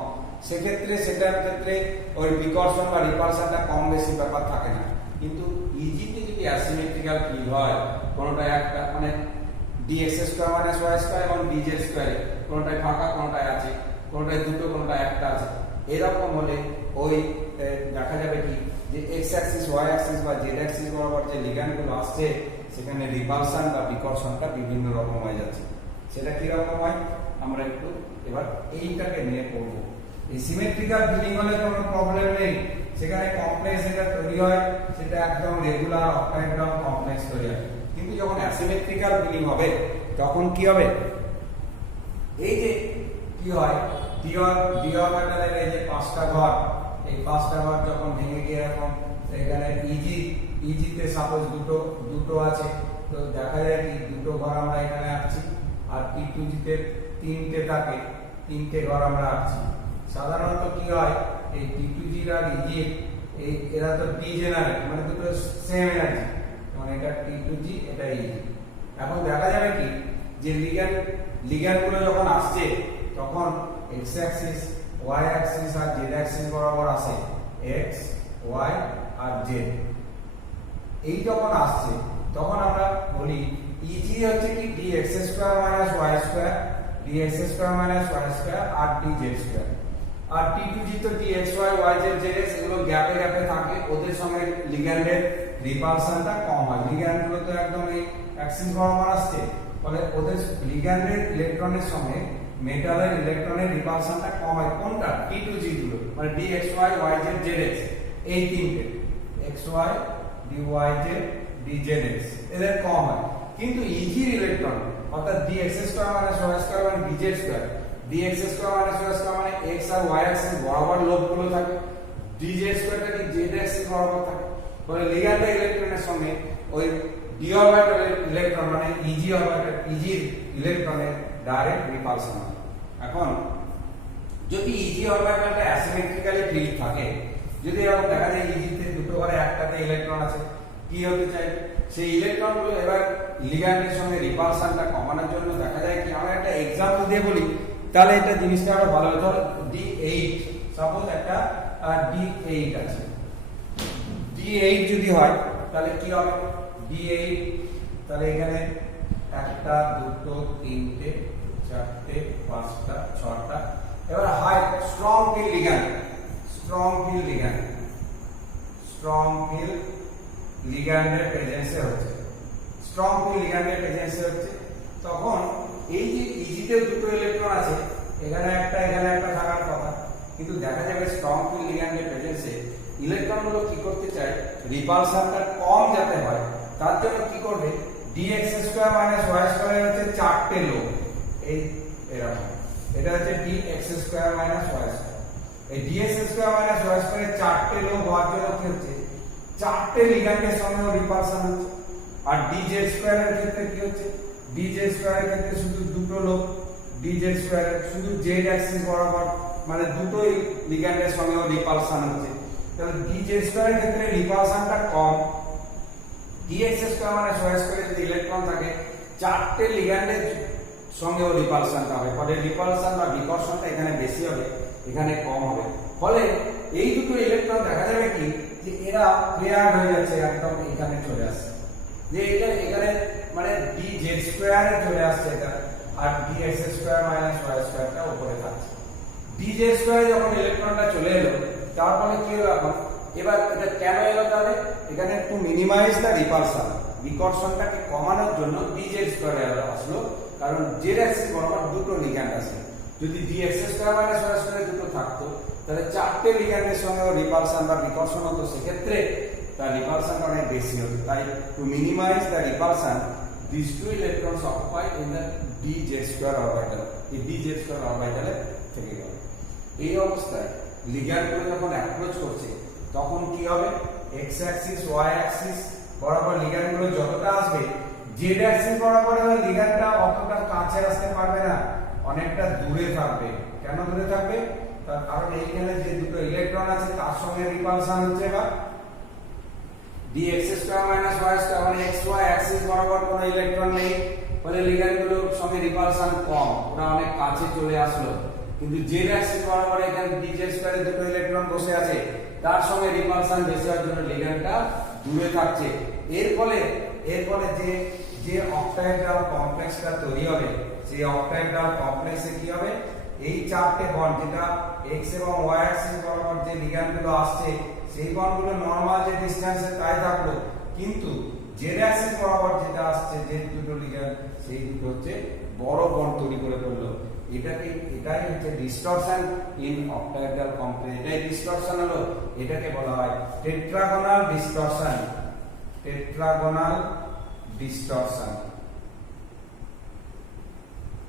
সেক্ষেত্রে সেটার ক্ষেত্রে ওই বিকর্ষণ বা রিপালশনটা কম বেশি ব্যাপার থাকে না। কিন্তু ইজিতে যদি অ্যাসিমেট্রিক্যাল ফিল হয়, কোনোটা একটা মানে dx² - y² এবং dz² কোনোটায় ফাঁকা কোনোটায় আছে, কোনোটায় দুটো কোনোটায় একটা আছে, এরকম হলে ওই দেখা যাবে কি যে x অ্যাক্সিস y অ্যাক্সিস বা z অ্যাক্সিস বরাবর যে লিগ্যান্ডগুলো আসছে সেখানে রিপালশন বা বিকর্ষণটা বিভিন্ন রকম হয়ে যাচ্ছে। সেটা কি রকম হয় আমরা একটু এবার এইটাকে নিয়ে পড়ব। এই সিমেট্রিক্যাল ফিলিং হলে কোনো প্রবলেম নেই, সেখানে কমপ্লেক্স যেটা তৈরি হয় সেটা একদম রেগুলার অক্টাইড্রাম কমপ্লেক্স তৈরি হয়। কিন্তু যখন অ্যাসিমেট্রিক্যাল ফিলিং হবে তখন কি হবে? এই যে কি হয় ডি অরবিটালের এই যে পাঁচটা ঘর, এই পাঁচটা ঘর যখন ভেঙে গিয়ে এরকম এখানে ইজি তে সাপোজ দুটো আছে, তো দেখা যায় কি দুটো ঘর আমরা এখানে আঁকছি আর T2G তে তিনটে থাকে, তিনটে ঘর আমরা আঁকছি। সাধারণত কি হয় এই T2G আর EG এরা তো ডিজেনারেট মানে দুটো সেম এনার্জি, মানে এটা T2G এটা EG। এখন দেখা যাবে কি যে লিগ্যান্ডগুলো যখন আসছে তখন x অ্যাক্সিস y অ্যাক্সিস আর z অ্যাক্সিস বরাবর আসে, x y আর z। এই যখন আসছে তখন আমরা বলি EG হচ্ছে কি dx² - y² আর dz², আর T2G তো dxy yz zx এগুলো গ্যাপে গ্যাপে থাকে, ওদের সঙ্গে লিগ্যান্ডের রিপালশনটা কম হয়। লিগ্যান্ডগুলো তো একদম এই অ্যাক্সিস বরাবর আসছে, ফলে ওদের লিগ্যান্ডের ইলেকট্রনের সঙ্গে মেটালের ইলেকট্রনের রিপালশনটা কম হয়। কোনটা? T2G গুলো মানে dxy yz zx, এই তিনটে xy dyz dzx এদের কম হয়। কিন্তু EG এর ইলেকট্রন অর্থাৎ dx² - y² এবং dz², dx² - y² মানে x আর y অ্যাক্সিস বরাবর লোবগুলো থাকে, dz² টা কি z অ্যাক্সিস বরাবর থাকে, ফলে লিগ্যান্ডের ইলেকট্রনের সঙ্গে ওই d অরবিটালের ইলেকট্রন মানে EG অরবিটাল EG ইলেকট্রনের ডাইরেক্ট রিপালশন হয়। এখন যদি EG অরবিটালটা অ্যাসিমেট্রিক্যালি ফিল থাকে, যদি এরকম দেখা যায় EG তে দুটো ঘরে একটাতে ইলেকট্রন আছে, কি হতে চাই সেই ইলেকট্রনগুলো এবার লিগ্যান্ডের সঙ্গে রিপালশনটা কমানোর জন্য দেখা যায় কি, আমরা একটা एग्जांपल দিয়ে বলি তাহলে এটা জিনিসটা আরো ভালো হবে। ধরো D8, সাপোজ একটা D8 আছে, D8 যদি হয় তাহলে কি হবে? D8 তাহলে এখানে একটা দুটো তিনটে চারটে পাঁচটা ছটা, এবার হাই স্ট্রং ফিল লিগ্যান্ডের প্রেজেন্সে হচ্ছে, তখন এই যে ইজিতে দুটো ইলেকট্রন আছে, এখানে একটা থাকার কথা, কিন্তু দেখা যাবে স্ট্রং ফিল লিগ্যান্ডের প্রেজেন্সে ইলেকট্রনগুলো কি করতে চায়, রিপালশনটা কম যাতে হয় তার জন্য কি করবে, dx² - y² এর হচ্ছে চারটে লোব, এই এরকম এটা হচ্ছে dx² - y²। এই dx² - y² এর চারটে লোব হওয়ার জন্য কি হচ্ছে, চারটে লিগ্যান্ডের সঙ্গে রিপালশন হচ্ছে। আর dz² এর ক্ষেত্রে কি হচ্ছে, dz² এর ক্ষেত্রে শুধু দুটো লোব, dz² এর শুধু z অ্যাক্সিস বরাবর মানে দুটোই লিগ্যান্ডের সঙ্গে রিপালশন হচ্ছে, তাহলে dz² এর ক্ষেত্রে রিপালশনটা কম। dx² - y² যদি ইলেকট্রন থাকে চারটে লিগ্যান্ডের সঙ্গেও রিপালশনটা হবে, ফলে রিপালশন বা বিকর্ষণটা এখানে বেশি হবে, এখানে কম হবে। ফলে এই দুটো ইলেকট্রন দেখা যাবে কি যে এরা পেয়ার্ড হয়ে যাচ্ছে, একদম এখানে চলে আসছে, যে এটা এখানে মানে dz² এ চলে আসছে এটা, আর dx² - y² টা উপরে থাকছে। dz² যখন ইলেকট্রনটা চলে এলো, তার ফলে কি হলো এখন, এবার এটা কেন এলো তাহলে, এখানে টু মিনিমাইজ দ্য রিপালশন, বিকর্ষণটাকে কমানোর জন্য dz² আসলো, কারণ z অ্যাক্সিস বরাবর দুটো লিগ্যান্ড আছে। যদি dx² - y² দুটো থাকতো, তাহলে চারটে লিগ্যান্ডের সঙ্গে রিপালশন বা বিকর্ষণ হতো, সেক্ষেত্রে তার রিপালশনটা অনেক বেশি হতো। তাই to minimize the repulsion, these two electrons occupy in the dz² orbital, এই dz² অরবিটালে থেকে গেল। এই অবস্থায় লিগ্যান্ডগুলো যখন অ্যাপ্রোচ করছে, তখন কি হবে, x অ্যাক্সিস y অ্যাক্সিস বরাবর লিগ্যান্ডগুলো যতটা আসবে, z অ্যাক্সিস বরাবর লিগ্যান্ডটা অতটা কাছে আসতে পারবে না, অনেকটা দূরে থাকবে। কেন দূরে থাকবে, তার কারণ এইখানে যে দুটো ইলেকট্রন আছে তার সঙ্গে রিপালশন হচ্ছে, বা dx² - y² মানে xy অ্যাক্সিস বরাবর কোনো ইলেকট্রন নেই, ফলে লিগ্যান্ডগুলোর সঙ্গে রিপালশন কম, ওরা অনেক কাছে চলে আসলো। কিন্তু z অ্যাক্সিস বরাবর এখানে dz² এর দুটো ইলেকট্রন বসে আছে, তার সঙ্গে রিপালশন বেশি হওয়ার জন্য লিগ্যান্ডটা দূরে থাকছে। এর ফলে যে অক্টাহেড্রাল কমপ্লেক্সটা তৈরি হবে, সেই অক্টাহেড্রাল কমপ্লেক্সে কি হবে, এই চারটে বন্ড, যেটা x এবং y অ্যাক্সিস বরাবর যে লিগ্যান্ডগুলো আসছে, সেই বন্ডগুলো নরমাল যে ডিসটেন্সে তাই থাকলো, কিন্তু z অ্যাক্সিস বরাবর যেটা আসছে, যে দুটো লিগ্যান্ড, সেই দুটো হচ্ছে বড় বন্ড তৈরি করে ফেললো। এটাই হচ্ছে ডিস্টরশন ইন অক্টাহেড্রাল কমপ্লেক্স। এটাই ডিস্টরশন হলো, এটাকে বলা হয় tetragonal distortion. Tetragonal distortion,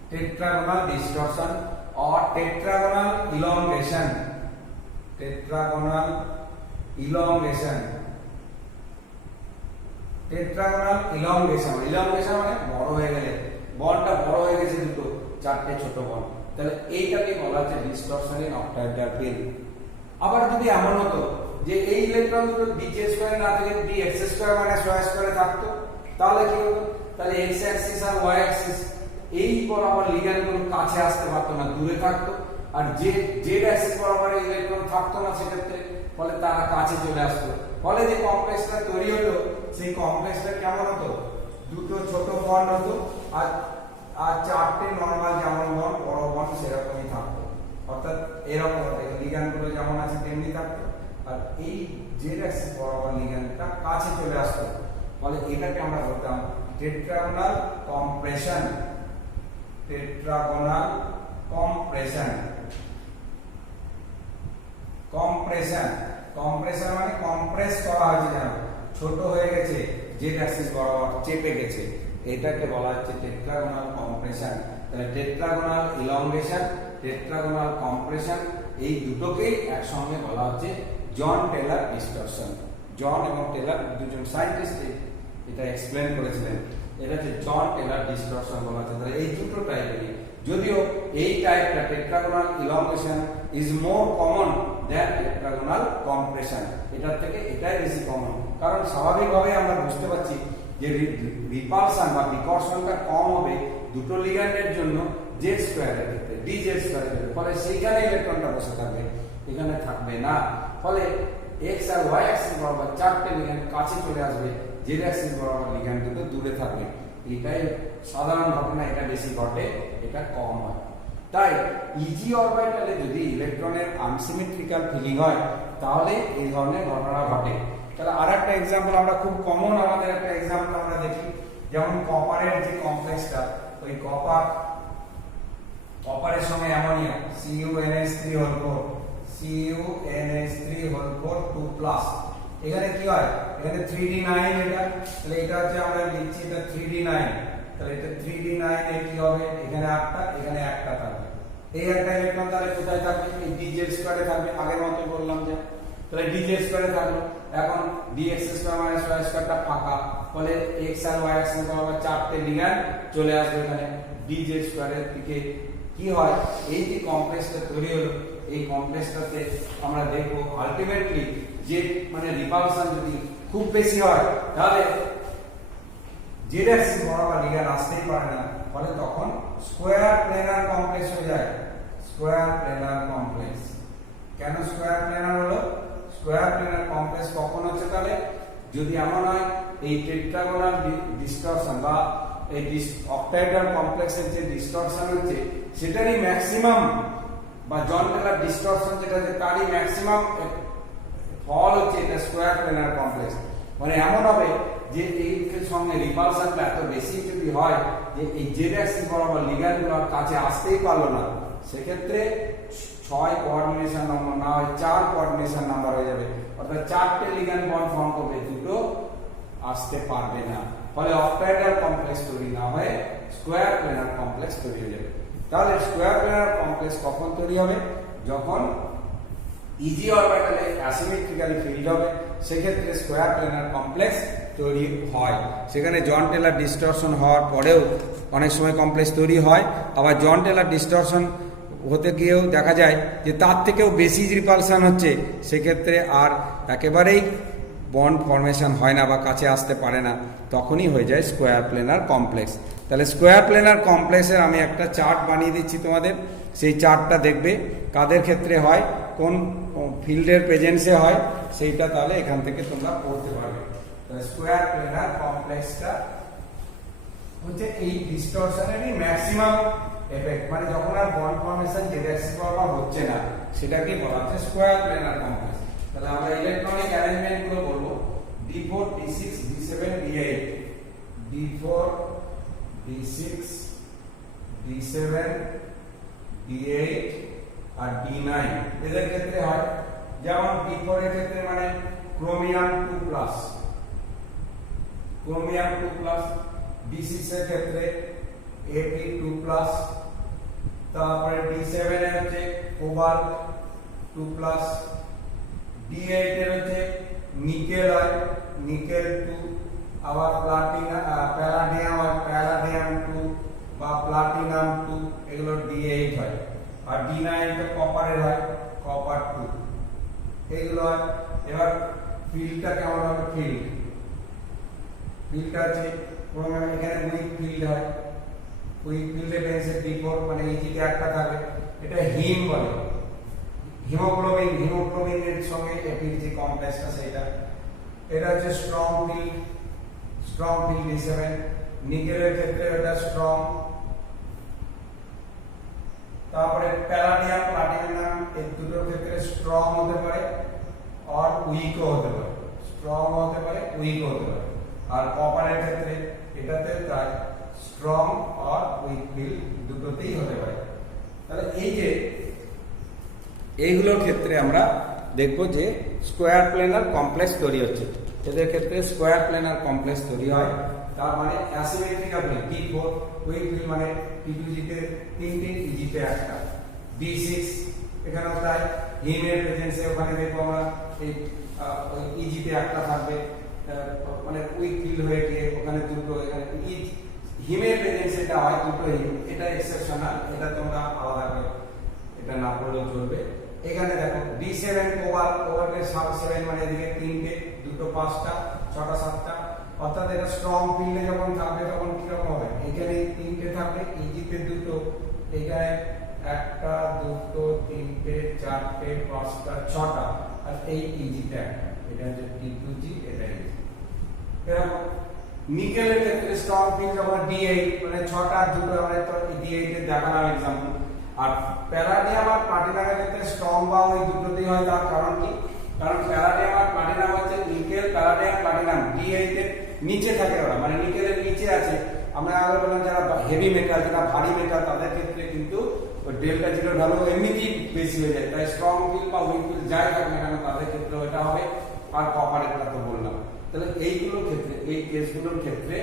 tetragonal distortion or tetragonal elongation, tetragonal elongation, tetragonal elongation, elongation মানে বড় হয়ে গেলে, বন্ডটা বড় হয়ে গেছে দুটো, চারটে ছোট বন্ড, তাহলে এইটাকে বলা হচ্ছে ডিস্টরশন ইন অক্টাহেড্রাল পেয়ার। আবার যদি এমন হতো যে এই ইলেকট্রন দুটো dz² না থেকে dx² - y² থাকতো, তাহলে কি হতো, তাহলে x অ্যাক্সিস আর y অ্যাক্সিস এই বরাবর লিগ্যান্ডগুলো কাছে আসতে পারতো না, দূরে থাকতো, আর z অ্যাক্সিস বরাবর ইলেকট্রন থাকতো না সেক্ষেত্রে, ফলে তারা কাছে চলে আসতো। ফলে যে কমপ্লেক্সটা তৈরি হলো, সেই কমপ্লেক্সটা কেমন হতো, দুটো ছোট বন্ড হতো, আর চারটে নরমাল যেমন বন্ড, বড় বন্ড সেরকমই থাকতো, অর্থাৎ এরকম লিগ্যান্ডগুলো যেমন আছে তেমনি থাকতো, আর এই z অ্যাক্সিস বরাবর লিগ্যান্ডটা কাছে চলে আসতো। ফলে এটাকে আমরা বলতাম টেট্রাগোনাল কম্প্রেশন। টেট্রাগোনাল কম্প্রেশন, কম্প্রেশন, কম্প্রেশন মানে কম্প্রেস করা হয়েছে, যেন ছোট হয়ে গেছে, z অ্যাক্সিস বরাবর চেপে গেছে, এটাকে বলা হচ্ছে টেট্রাগোনাল কম্প্রেশন। তাহলে টেট্রাগোনাল ইলংগেশন, টেট্রাগোনাল কম্প্রেশন, এই দুটোকেই একসঙ্গে বলা হচ্ছে জন টেলর ডিস্টরশন। জন এবং টেলর দুজন সায়েন্টিস্ট এটা এক্সপ্লেন করেছিলেন, এটা হচ্ছে জন টেলর ডিস্টরশন বলা হচ্ছে। তাহলে এই দুটো টাইপেরই, যদিও এই টাইপটা tetragonal elongation is more common than tetragonal compression, এটার থেকে এটাই বেশি কমন, কারণ স্বাভাবিকভাবে আমরা বুঝতে পারছি যে রিপালশন বা বিকর্ষণটা কম হবে দুটো লিগ্যান্ডের জন্য z² এর ক্ষেত্রে, dz² এর ক্ষেত্রে, ফলে সেইখানে ইলেকট্রনটা বসে থাকবে, এখানে থাকবে না। ফলে x আর y অ্যাক্সিস বরাবর চারটে লিগ্যান্ড কাছে চলে আসবে, z অ্যাক্সিস বরাবর লিগ্যান্ড দুটো দূরে থাকবে। এটাই সাধারণ ঘটনা, এটা বেশি ঘটে, এটা কম হয়। তাই ইজি অরবিটালে যদি ইলেকট্রনের আনসিমেট্রিক্যাল ফিলিং হয়, তাহলে এই ধরনের ঘটনা ঘটে। তাহলে আরেকটা एग्जांपल আমরা খুব কমন আমাদের একটা एग्जांपल আমরা দেখি, যেমন কপারের যে কমপ্লেক্সটা, ওই কপারের সঙ্গে অ্যামোনিয়া CuNH3 2+, এখানে কি হয়, এখানে 3d9, এটা তাহলে এটা হচ্ছে আমরা লিখছি এটা 3d9, তাহলে এটা 3d9 এ কি হবে, এখানে একটা, এখানে একটা থাকবে, এই একটা ইলেকট্রন তাহলে কোথায় থাকবে, এই dz² এ থাকবে, আগের মতো বললাম যে, তাহলে dz² এ থাকলো। এখন dx² - y² টা ফাঁকা, ফলে x আর y অ্যাক্সিস বরাবর চারটে লিগ্যান্ড চলে আসবে এখানে, dz² এর দিকে কি হয়, এই যে কমপ্লেক্সটা তৈরি হলো, এই কমপ্লেক্সটাতে আমরা দেখব আলটিমেটলি যে মানে রিপালশন যদি খুব বেশি হয়, তাহলে জেড অ্যাক্সিস বরাবর লিগ্যান্ড আসতেই পারে না, ফলে তখন স্কোয়ার প্লেনার কমপ্লেক্স হয়ে যায়। Square planer complex. কেন স্কোয়ার প্লেনার হলো? স্কোয়ার প্লেনার কমপ্লেক্স কখন হচ্ছে তাহলে? যদি এমন হয় এই টেট্রাগোনাল ডিস্টরশন বা এই অক্টাহেড্রাল কমপ্লেক্সের যে ডিস্টরশন হচ্ছে সেটারই ম্যাক্সিমাম বা জন টেলর ডিস্টরশন যেটা তারই ম্যাক্সিমাম ফল হচ্ছে এটা স্কোয়ার প্লেনার কমপ্লেক্স। মানে এমন হবে যে এই সঙ্গে রিপালশনটা এত বেশি যদি হয় যে এই জেড অ্যাক্সিস বরাবর লিগ্যান্ডগুলো কাছে আসতেই পারলো না, সেক্ষেত্রে 6 কোঅর্ডিনেশন নাম্বার না হয় 4 কোঅর্ডিনেশন নাম্বার হয়ে যাবে, অর্থাৎ 4টে লিগ্যান্ড বন্ড ফর্ম করবে, দুটো আসতে পারবে না, ফলে অক্টাহেড্রাল কমপ্লেক্স তৈরি না হয়ে স্কোয়ার প্লেনার কমপ্লেক্স তৈরি হয়ে যাবে। তাহলে স্কোয়ার প্লেনার কমপ্লেক্স কখন তৈরি হবে? যখন ইজি অরবিটালে অ্যাসিমেট্রিক্যালি ফিল্ড হবে, সেক্ষেত্রে স্কোয়ার প্লেনার কমপ্লেক্স তৈরি হয়। সেখানে জন টেলর ডিস্টরশন হওয়ার পরেও অনেক সময় কমপ্লেক্স তৈরি হয়, আবার জন টেলর ডিস্টরশন হতে গিয়েও দেখা যায় যে তার থেকেও বেশি রিপালশন হচ্ছে, সেক্ষেত্রে আর একেবারেই বন্ড ফর্মেশন হয় না বা কাছে আসতে পারে না, তখনই হয়ে যায় স্কোয়ার প্লেনার কমপ্লেক্স। তাহলে স্কোয়ার প্লেনার কমপ্লেক্সের আমি একটা চার্ট বানিয়ে দিচ্ছি তোমাদের, সেই চার্টটা দেখবে কাদের ক্ষেত্রে হয়, কোন ফিল্ডের প্রেজেন্সে হয়, সেইটা তাহলে এখান থেকে তোমরা পড়তে পারবে। স্কোয়ার প্লেনার কমপ্লেক্সটা হচ্ছে এই ডিস্টরশনেরই ম্যাক্সিমাম এফেক্ট, মানে যখন আর বন্ড ফর্মেশন জেড অ্যাক্সিস বরাবর হচ্ছে না, সেটাকেই বলা হচ্ছে স্কোয়ার প্লেনার কমপ্লেক্স। তাহলে আমরা ইলেকট্রনিক অ্যারেঞ্জমেন্ট গুলো বলবো D4 D6 D7 D8, D4 D6 D7 D8 আর D9 এদের ক্ষেত্রে হয়। যেমন D4 এর ক্ষেত্রে মানে ক্রোমিয়াম 2+, ক্রোমিয়াম 2+, D6 এর ক্ষেত্রে Ap2+, তারপরে D7 এর হচ্ছে কোবাল্ট 2+, D8 এর হচ্ছে নিকেল হয়, নিকেল 2, আবার প্যালাডিয়াম হয়, প্যালাডিয়াম 2 বা প্লাটিনাম 2, এগুলো D8 হয়। আর D9 তো কপারের হয়, কপার 2, এগুলো হয়। এবার ফিল্ডটা কেমন হবে? ফিল্ডটা হচ্ছে এখানে উইক ফিল্ড হয়, উইক ফিল্ডে বেঞ্চে D4 মানে ইজিতে একটা থাকবে, এটা হিম বলে, হিমোগ্লোবিনের সঙ্গে এপির যে কমপ্লেক্সটা সেটা। এটা হচ্ছে স্ট্রং ফিল্ড D7। নিকেলের ক্ষেত্রে এটা স্ট্রং। তারপরে প্যালাডিয়াম প্লাটিনাম এই দুটোর ক্ষেত্রে স্ট্রং হতে পারে আর উইকও হতে পারে, স্ট্রং হতে পারে উইকও হতে পারে। আর কপারের ক্ষেত্রে এটাতে তাই স্ট্রং আর উইক ফিল্ড দুটোতেই হতে পারে। তাহলে এই যে এইগুলোর ক্ষেত্রে আমরা দেখব যে স্কোয়ার প্লেনার কমপ্লেক্স তৈরি হচ্ছে, এদের ক্ষেত্রে স্কোয়ার প্লেনার কমপ্লেক্স তৈরি হয়। তার মানে অ্যাসিমেট্রিক্যাল D4 উইক ফিল্ড মানে P2G তে 3টে, ইজিতে একটা। D6 এখানেও তাই, হিমের প্রেজেন্সে ওখানে দেখবো আমরা এই ইজিতে একটা থাকবে, মানে উইক ফিল্ড হয়ে গিয়ে ওখানে দুটো, এখানে হিমের প্রেজেন্সে এটা হয় দুটো হিম, এটা এক্সেপশনাল, এটা তোমরা আলাদা করে এটা না পড়লেও চলবে। এখানে দেখো D7 কোবাল্টের 7 মানে এদিকে 3টে, দুটো 5টা, 6টা 7টা, অর্থাৎ এটা স্ট্রং ফিল্ডে যখন থাকবে তখন কিরকম হবে? এখানে 3টে থাকবে, ইজিতে দুটো, এখানে 1টা 2টো 3টে 4টে 5টা 6টা, আর এই ইজিতে একটা, এটা হচ্ছে D2G, এটা ইজি। এরকম নিকেলের ক্ষেত্রে স্ট্রং ফিল্ড যখন D8 মানে 6টা 2টো, আমরা তো D8 এর দেখালাম एग्जांपल। আর প্যালাডিয়াম আর প্লাটিনামের ক্ষেত্রে স্ট্রং বা ওই দুটোতেই হয়, তার কারণ কি? কারণ প্যালাডিয়াম আর প্লাটিনাম হচ্ছে নিকেল, প্যালাডিয়াম, প্লাটিনাম D8 এর নিচে থাকে ওরা, মানে নিকেলের নিচে আছে। আমরা আগে বললাম যারা হেভি মেটাল, যারা ভারী মেটাল, তাদের ক্ষেত্রে কিন্তু ডেল্টা জিরো ভ্যালু এমনিতেই বেশি হয়ে যায়, তাই স্ট্রং ফিল্ড বা উইক ফিল্ড যাই থাক না কেন তাদের ক্ষেত্রে এটা হবে। আর কপারেরটা তো বললাম। তাহলে এইগুলোর ক্ষেত্রে, এই কেসগুলোর ক্ষেত্রে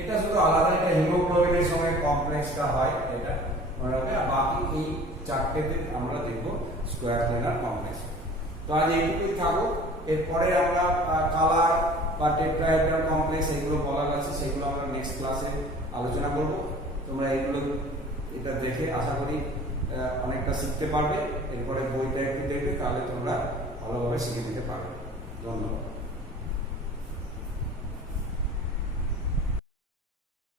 এটা শুধু আলাদা, এটা হিমোগ্লোবিনের সঙ্গে কমপ্লেক্সটা হয়, এটা মনে রাখবে। আর বাকি এই চারটেতে আমরা দেখবো স্কোয়ার প্লেনার কমপ্লেক্স। তো আজ এইটুকুই থাকুক, এরপরে আমরা কালার বা টেট্রাহেড্রাল কমপ্লেক্স এগুলো বলা গেছে, সেগুলো আমরা নেক্সট ক্লাসে আলোচনা করব। তোমরা এগুলো এটা দেখে আশা করি অনেকটা শিখতে পারবে। এরপরে বইটা একটু দেখবে, তাহলে তোমরা ভালোভাবে শিখে নিতে পারবে। ধন্যবাদ।